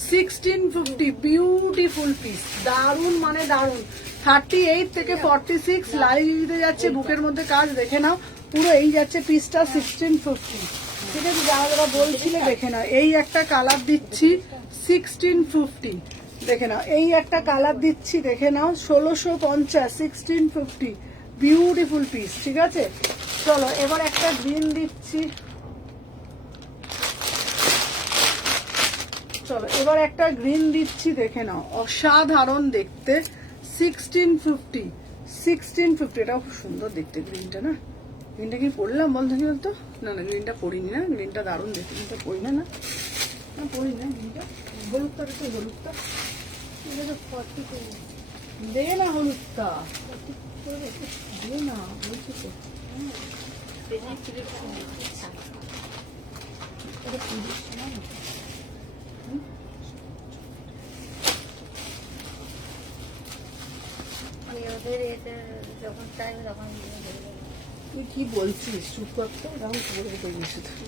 1650, বিউটিফুল পিস, দারুণ মানে দারুণ। 38 থেকে 46 লাইতে যাচ্ছে, বুকের মধ্যে কাজ দেখে নাও, পুরো এই যাচ্ছে পিসটা 1650, ঠিক আছে। যারা যারা বলছিলে দেখে নাও, এই একটা কালার দিচ্ছি 1650, দেখে নাও এই একটা কালার দিচ্ছি, দেখে নাও 1650, 1650, বিউটিফুল পিস, ঠিক আছে। চলো এবার একটা গ্রিন দিচ্ছি, চলো এবার একটা গ্রিন দিচ্ছি, দেখে নাও অসাধারণ দেখতে, 1650, 1650। এটাও খুব সুন্দর দেখতে গ্রিনটা, না গ্রিনটা কি পরলাম বল দেখি বলতো? না না গ্রিনটা পরিনি, না গ্রিনটা দারুণ দেখতে, গ্রিনটা পরি না, না পরি না গ্রিনটা। হলুদটা দেখো, হলুদটা এটা তো 40 করে দে না, হলুদটা দে না বলছি তো। পেজে সিলেকশন এটা 30 না? ওই ওদের এতে যখন চাইবে তখন দিয়ে দেবে। তুই কি বলছিস? চুপ করতে এরকম করে করে বসে থাকি।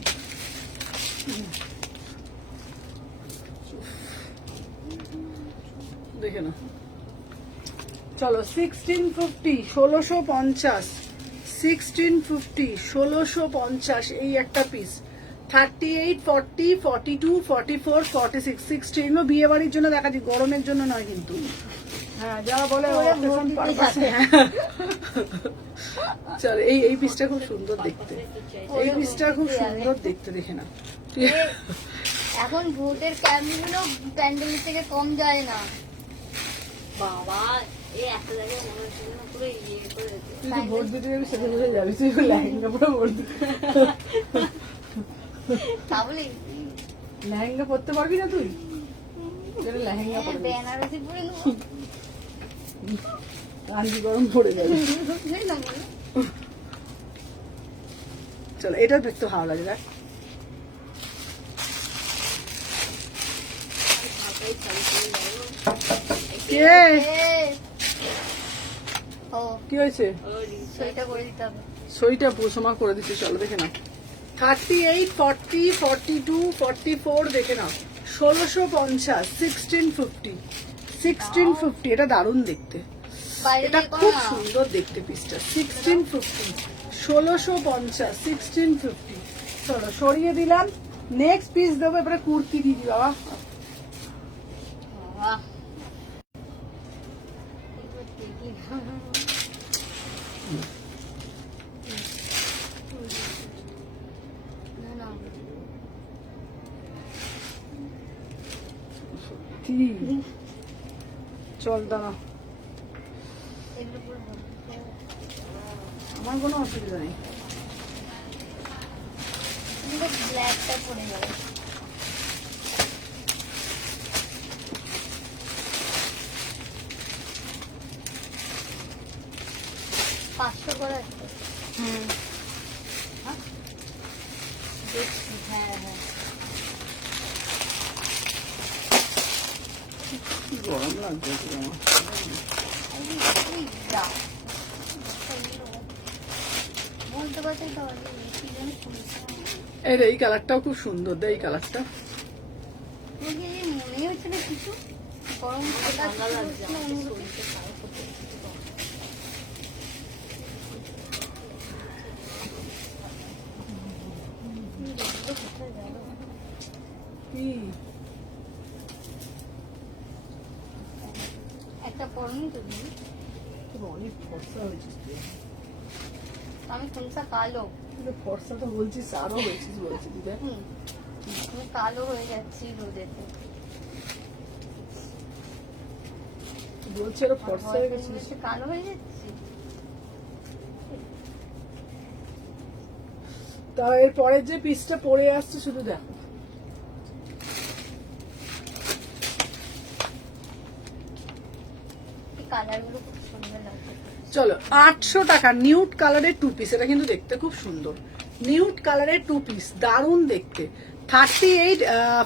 দেখে না, চলো 1650, 1650, 1650, 1650, এই একটা পিস। 38, 40, 42, 44, 46, 16 বিয়ে বাড়ির জন্য দেখাচ্ছি, গরমের জন্য নয় কিন্তু। হ্যাঁ যারা বলে ওরা occasion ভোট দিতে purpose, যাবে। হ্যাঁ। চলো এই পিসটা খুব সুন্দর দেখতে, এই পিসটা খুব সুন্দর দেখতে, দেখে না। এখন ভোটের ক্যাম্পগুলো প্যান্ডেলের থেকে কম যায় না। বাবা এই একটা জায়গায় মনে হচ্ছে যেন পুরো ইয়ে করে দিতে তুই তো ভোট দিতে যাবি, সেটা বুঝে যাবি, তুই লেহেঙ্গা পরে ভোট দিতে। তাহলে লেহেঙ্গা পরতে পারবি না তুই? যেটা লেহেঙ্গা পরে দিস। বেনারসি পরে নেবো। কাঞ্জি গরম পড়ে যাবে। এই না বলো। চলো এটা দেখতে ভালো লাগে, দেখ ঢাকায় চালু করে যাবো কে ও কি হয়েছে? সেইটা করে দিতে হবে। সইটা পুষমা করে দিচ্ছি, চলো দেখে নাও। 38, 40, 42, 44, দেখে নাও 1650, 1650, 1650। এটা দারুণ দেখতে, বাইরে এটা দিয়ে করো খুব না। সুন্দর দেখতে পিসটা। 1650, 1650, 1650। চলো সরিয়ে দিলাম, নেক্সট পিস দেবো। এবারে কুর্তি দিদি বাবা, বাহ। এবার দেখি। না, না। কি চল দাঁড়া, এগুলো পুরো ভর্তি। আমার কোনো অসুবিধা নেই। এগুলো ব্ল্যাকটা পড়ে যাবে। পাঁচশো করে আছে। হ্যাঁ? দেখছি, হ্যাঁ হ্যাঁ। কি গরম লাগছে আমার। এই যা। বলতে পারছি তাহলে কি যেন শুনছি। এই কালারটাও খুব সুন্দর, এই কালারটা। তোমাকে মনে হচ্ছে না কিছু গরম ঠান্ডা লাগছে আমার তো অনুভূতি। শরীরটা খারাপ হচ্ছে কি একটা পরনি তো দিদি, তুই অনেক ফর্সা হয়েছিস তুই। আমি কোনটা কালো। তুই তো ফর্সা তো বলছিস, আরো হয়েছিস বলছিস দিদা। হুম, আমি কালো হয়ে যাচ্ছি রোদেতে। বলছি আরো ফর্সা হয়ে গেছিস। বয়সে কালো হয়ে যাচ্ছি। তা এর পরের যে পিসটা পরে আসছে শুধু দেখো, এই কালারগুলো খুব সুন্দর লাগছে। চলো 800 টাকা নিউড কালারের টু পিস, এটা কিন্তু দেখতে খুব সুন্দর, নিউড কালারের টু পিস, দারুণ দেখতে। 38,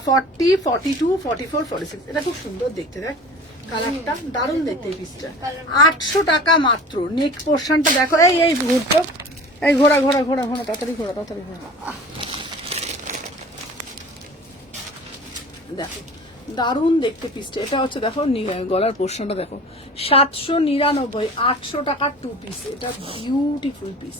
40, 42, 44, 46, এটা খুব সুন্দর দেখতে, দেখ কালারটা দারুণ দেখতে এই পিসটা। 800 টাকা মাত্র। নেক পোর্শনটা দেখো, এই ঘুরতো, এই ঘোরা ঘোরা ঘোরা ঘোরা, তাড়াতাড়ি ঘোরা, তাড়াতাড়ি ঘোরা, দেখো দারুণ দেখতে পিসটা। এটা হচ্ছে দেখো গলার পোর্শনটা দেখো, 799, 800 টাকার টু পিস, এটা বিউটিফুল পিস,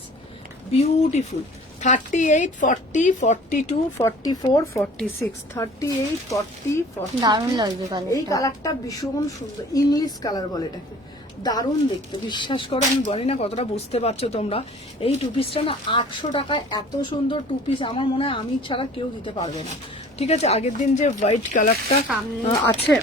বিউটিফুল। 38, 40, 42, 44, 46, 38, 40, 42, দারুণ লাগছে কালারটা। এই কালারটা ভীষণ সুন্দর, ইংলিশ কালার বলে এটাকে, দারুণ দেখতে। বিশ্বাস করো, আমি বলি না কতটা বুঝতে পারছো তোমরা। এই টু পিসটা না 800 টাকায় এত সুন্দর টু পিস আমার মনে হয় আমি ছাড়া কেউ দিতে পারবে না। ঠিক আছে, আগের দিন যে হোয়াইট কালারটা আছে,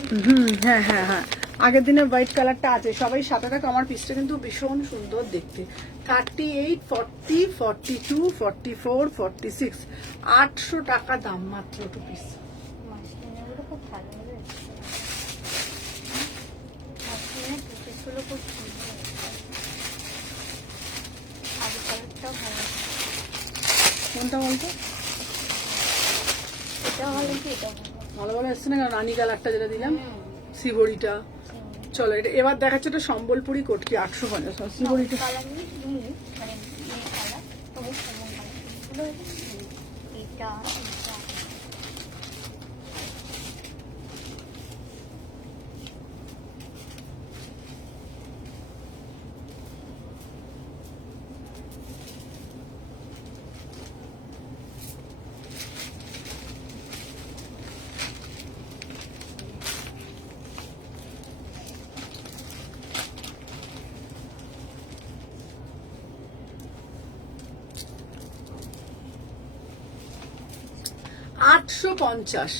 হ্যাঁ হ্যাঁ হ্যাঁ, আগের দিনের হোয়াইট কালারটা আছে, সবাই সাথে থাকো। আমার পিসটা কিন্তু ভীষণ সুন্দর দেখতে। 38, 40, 42, 44, 46, 800 টাকা দাম মাত্র টু পিস। মাসলিনেরগুলো খুব ভালো হবে, মাসলিনের পিসেসগুলো খুব সুন্দর। আর কালারটাও ভালো, কোনটা বলতো? এটাও ভালো কি এটাও ভালো। ভালো ভালো এসছে না, রানী কালারটা যেটা দিলাম, শিবরিটা। চলো এটা এবার দেখাচ্ছে, এটা সম্বলপুরি কটকি 850, শিবরিটা। কালার নেই মানে কালার তবু কমন কালার, এটা এটা 850,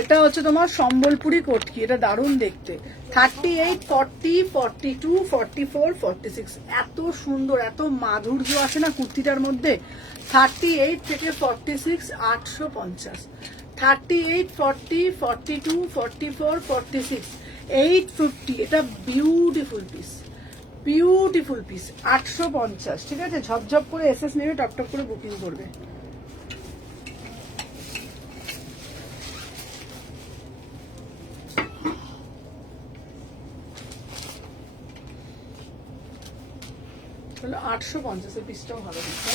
এটা হচ্ছে তোমার সম্বলপুরি কটকি, এটা দারুণ দেখতে। 38, 40, 42, 44, 46, এত সুন্দর, এত মাধুর্য আছে না কুর্তিটার মধ্যে। 38 থেকে 46, 850, 38, 40, 42, 44, 46, 850, এটা বিউটিফুল পিস, বিউটিফুল পিস, 850। ঠিক আছে, ঝপঝপ করে এসএস নেবে, টপটপ করে বুকিং করবে। তাহলে 850 এর পিসটাও ভালো দিচ্ছে।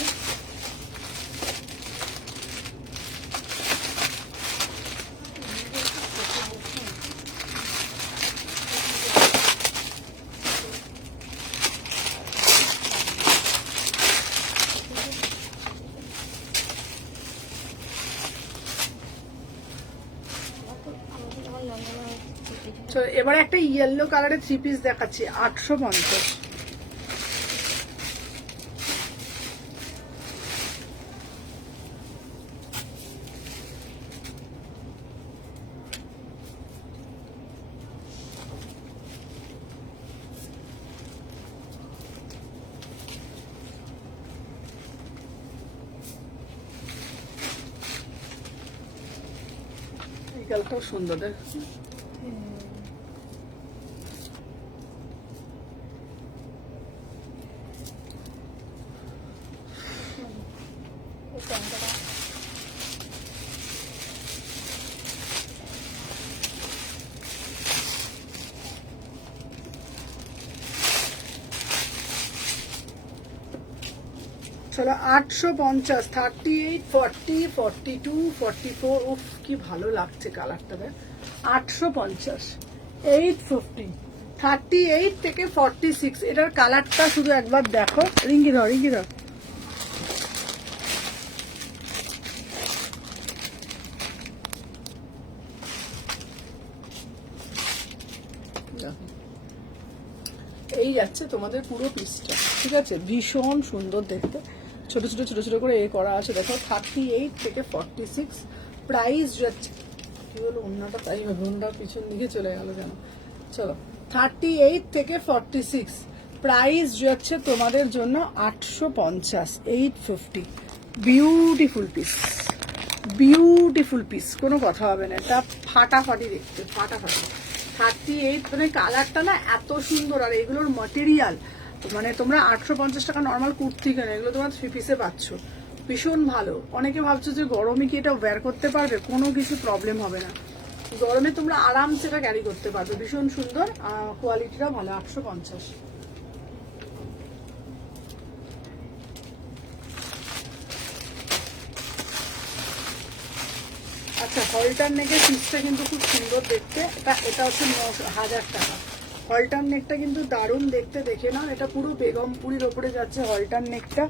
এবার একটা ইয়েলো কালারের থ্রি পিস দেখাচ্ছি, 850। এই কালারটাও সুন্দর, দেখ চলো 850, 38, 40, 42, 44, উফ কি ভালো লাগছে কালারটা, দেখ 850, 850, 38 থেকে 46, এটার কালারটা শুধু একবার দেখো। রিঙ্গি ধর, রিঙ্গি ধর, এই যাচ্ছে তোমাদের পুরো পিসটা। ঠিক আছে, ভীষণ সুন্দর দেখতে, ছোট ছোট ছোট ছোট করে এ করা আছে দেখো। 38 থেকে 46, প্রাইস যাচ্ছে, কি হলো অন্যটা, তাই অন্যটা পিছন দিকে চলে গেল কেন। চলো 38 থেকে 46, প্রাইস যাচ্ছে তোমাদের জন্য 850, 850, বিউটিফুল পিস, বিউটিফুল পিস, কোনো কথা হবে না। এটা ফাটাফাটি দেখতে, ফাটাফাটি। 38 মানে কালারটা না এত সুন্দর, আর এগুলোর ম্যাটেরিয়াল মানে তোমরা 850 টাকা নর্মাল কুর্তি কেন, এগুলো তোমরা 3 পিসে পাচ্ছ, ভীষণ ভালো। অনেকে ভাবছো যে গরমে কি এটা ওয়্যার করতে পারবে, কোনো কিছু প্রবলেম হবে না, গরমে তোমরা আরামসে এটা ক্যারি করতে পারবে, ভীষণ সুন্দর, কোয়ালিটিটা ভালো। 850। আচ্ছা, হলটার নেকের পিসটা কিন্তু খুব সুন্দর দেখতে, এটা হচ্ছে 1000 টাকা। হলটার নেকটা কিন্তু দারুণ দেখতে, দেখে নাও। এটা পুরো বেগমপুরির ওপরে যাচ্ছে হলটার নেকটা,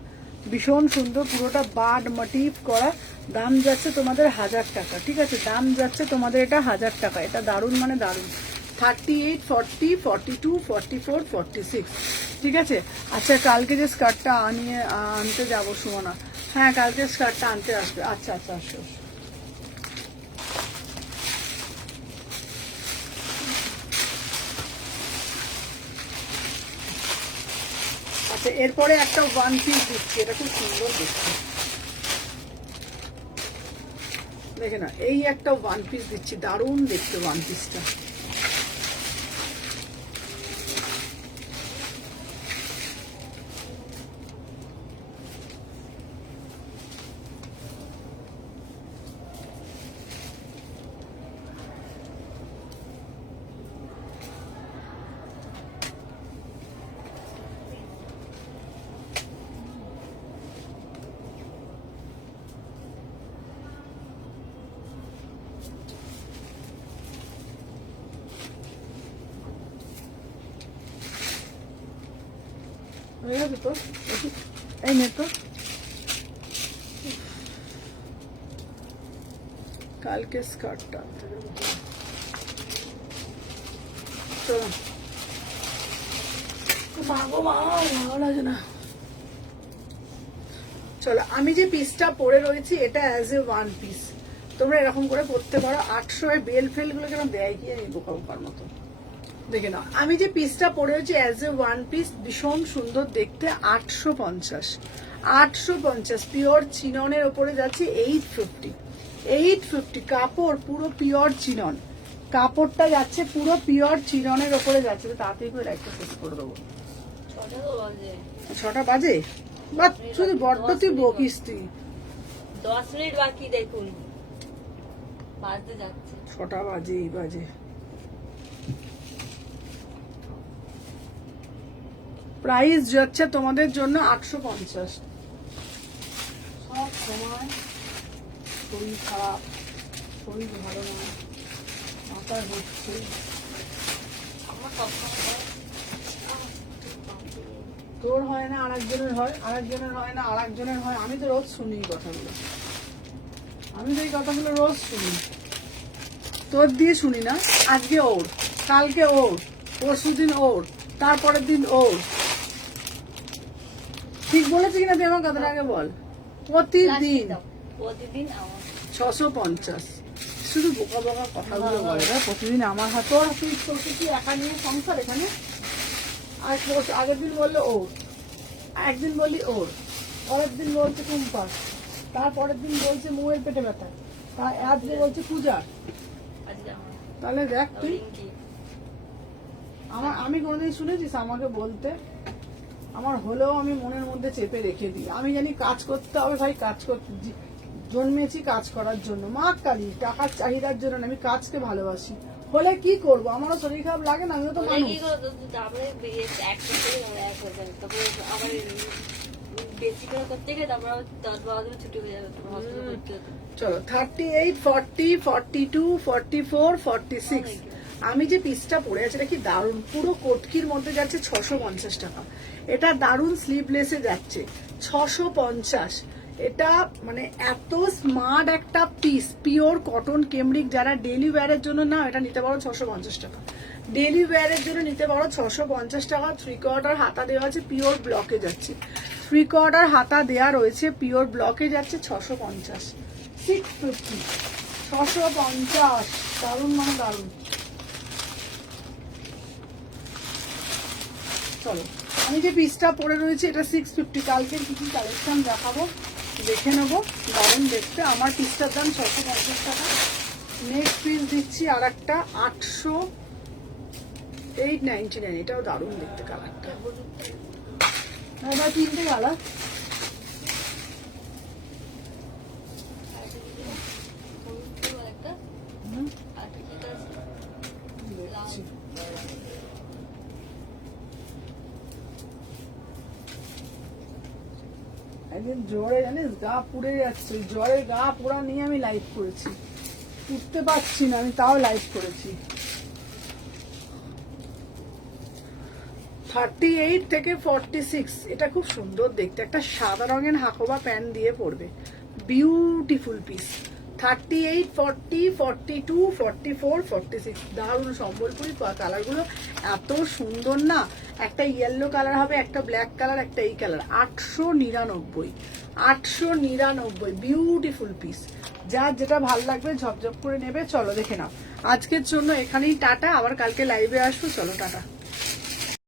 ভীষণ সুন্দর, পুরোটা বাড মোটিভ করা। দাম যাচ্ছে তোমাদের 1000 টাকা, ঠিক আছে, দাম যাচ্ছে তোমাদের এটা 1000 টাকা। এটা দারুণ মানে দারুণ। 38, 40, 42, 44, 46, ঠিক আছে। আচ্ছা, কালকে যে স্কার্টটা আনতে যাবো সুমনা, হ্যাঁ কালকে স্কার্টটা আনতে আসবে। আচ্ছা আচ্ছা, আসো। আচ্ছা, এরপরে একটা 1 পিস দিচ্ছি, এটা খুব সুন্দর দেখতে, দেখে না, এই একটা 1 পিস দিচ্ছি, দারুণ দেখতে 1 পিসটা। হয়ে গেছে তো, এই নে তো। কালকে স্কার্টটা চলো, ভালো লাগে না। চলো, আমি যে পিসটা পরে রয়েছি এটা অ্যাজ এ 1 পিস, তোমরা এরকম করে পরতে পারো। 800 বেল ফেল গুলো কেন দেয় কি আমি বোকা বোকার মতো, দেখে নাও। আমি যে পিসটা পরে রয়েছি অ্যাজ এ 1 পিস, ভীষণ সুন্দর দেখতে। 850, 850 পিওর চিননের ওপরে যাচ্ছে 850, 850। কাপড় পুরো পিওর চিনন, কাপড়টা যাচ্ছে পুরো পিওর চিননের ওপরে যাচ্ছে। তাড়াতাড়ি করে একটা শেষ করে দেবো। 6টা বাজে, বা শুধু বড্ড তুই বকিস তুই। 10 মিনিট বাকি, দেখুন বাজতে যাচ্ছে। 6টা বাজে, এই বাজে। প্রাইস যাচ্ছে তোমাদের জন্য 850। সব সময় শরীর খারাপ, শরীর ভালো না, মাথা হচ্ছে, আমার সবসময় তোর হয় না আরেকজনের হয়, আরেকজনের হয় না আরেকজনের হয়। আমি তো রোজ শুনি এই কথাগুলো, আমি তো এই কথাগুলো রোজ শুনি, তোর দিয়ে শুনি না। আজকে ওর, কালকে ওর, পরশুদিন ওর, তারপরের দিন ওর। ঠিক বলেছি কিনা তুই আমার কথাটা আগে বল। প্রতিদিন প্রতিদিন আমার 650, শুধু বোকা বোকা কথাগুলো বলে না। প্রতিদিন আমার হাত, তোর কি একা নিয়ে সংসার এখানে? আর আগের দিন বললো ওর, একদিন বললি ওর, পরের দিন বলছে কুম্পার, তারপরের দিন বলছে মুয়ের পেটে ব্যথা, তার আজকে বলছে পূজা। আজকে আমার তাহলে দেখ তুই, রিঙ্কি আমি কোনোদিন শুনেছিস আমাকে বলতে? আমার হলেও আমি মনের মধ্যে চেপে রেখে দিই। আমি জানি কাজ করতে হবে ভাই, কাজ করতে জন্মেছি কাজ করার জন্য, মা কালী, টাকার চাহিদার জন্য না। আমি কাজকে ভালোবাসি, হলে কি করব, আমারও শরীর খারাপ লাগে না, আমিও তো মানুষ। কি করো তারপরে এক করে আমরা এক হয়ে যাবে, তারপরে আবার বেশি করে করতে গেলে তারপর 10-12 দিন ছুটি হয়ে যাবে, তোমার হসপিটালে ভর্তি হতে। চলো, 38, 40, 42, 44, 46। আমি যে পিসটা পরে আছি এটা কি দারুণ, পুরো কোটকির মধ্যে যাচ্ছে 650 টাকা। এটা দারুণ স্লিভলেসে যাচ্ছে 650। এটা মানে এত স্মার্ট একটা পিস, পিওর কটন কেমব্রিক। যারা ডেলি ওয়্যারের জন্য না, এটা নিতে পারো 650 টাকা। ডেলি ওয়্যারের জন্য নিতে পারো 650 টাকা। 3/4 হাতা দেওয়া আছে, পিওর ব্লকে যাচ্ছে। 3/4 হাতা দেওয়া রয়েছে, পিওর ব্লকে যাচ্ছে 650, 650, 650। দারুণ মানে দারুণ। চলো, আমি যে পিসটা পরে রয়েছে এটা 650। কালকের কি কি কালেকশন দেখাবো দেখে নেবো, দারুণ দেখতে। আমার পিসটার দাম 650 টাকা। নেক্সট পিস দিচ্ছি আর একটা 899, এটাও দারুণ দেখতে কালারটা। এবার তিনটে কালার, একটা আর এটা আছে দেখছি। একদিন জ্বরে জানিস গা পুড়ে যাচ্ছে, জ্বরে গা পোড়া নিয়ে আমি লাইভ করেছি, উঠতে পারছি না, আমি তাও লাইভ করেছি। 38 থেকে 46, এটা খুব সুন্দর দেখতে, একটা সাদা রঙের হাকোবা প্যান্ট দিয়ে পরবে, বিউটিফুল পিস। 38, 40, 42, 44, 46, দারুণ সম্বলপুরি কালারগুলো এত সুন্দর না। একটা ইয়েলো কালার হবে, একটা ব্ল্যাক কালার, একটা এই কালার। 899, beautiful piece. যার যেটা ভাল লাগবে ঝপঝপ করে নেবে। চলো দেখে নাও, আজকের জন্য এখানেই টাটা, আবার কালকে লাইভে আসবো। চলো টাটা।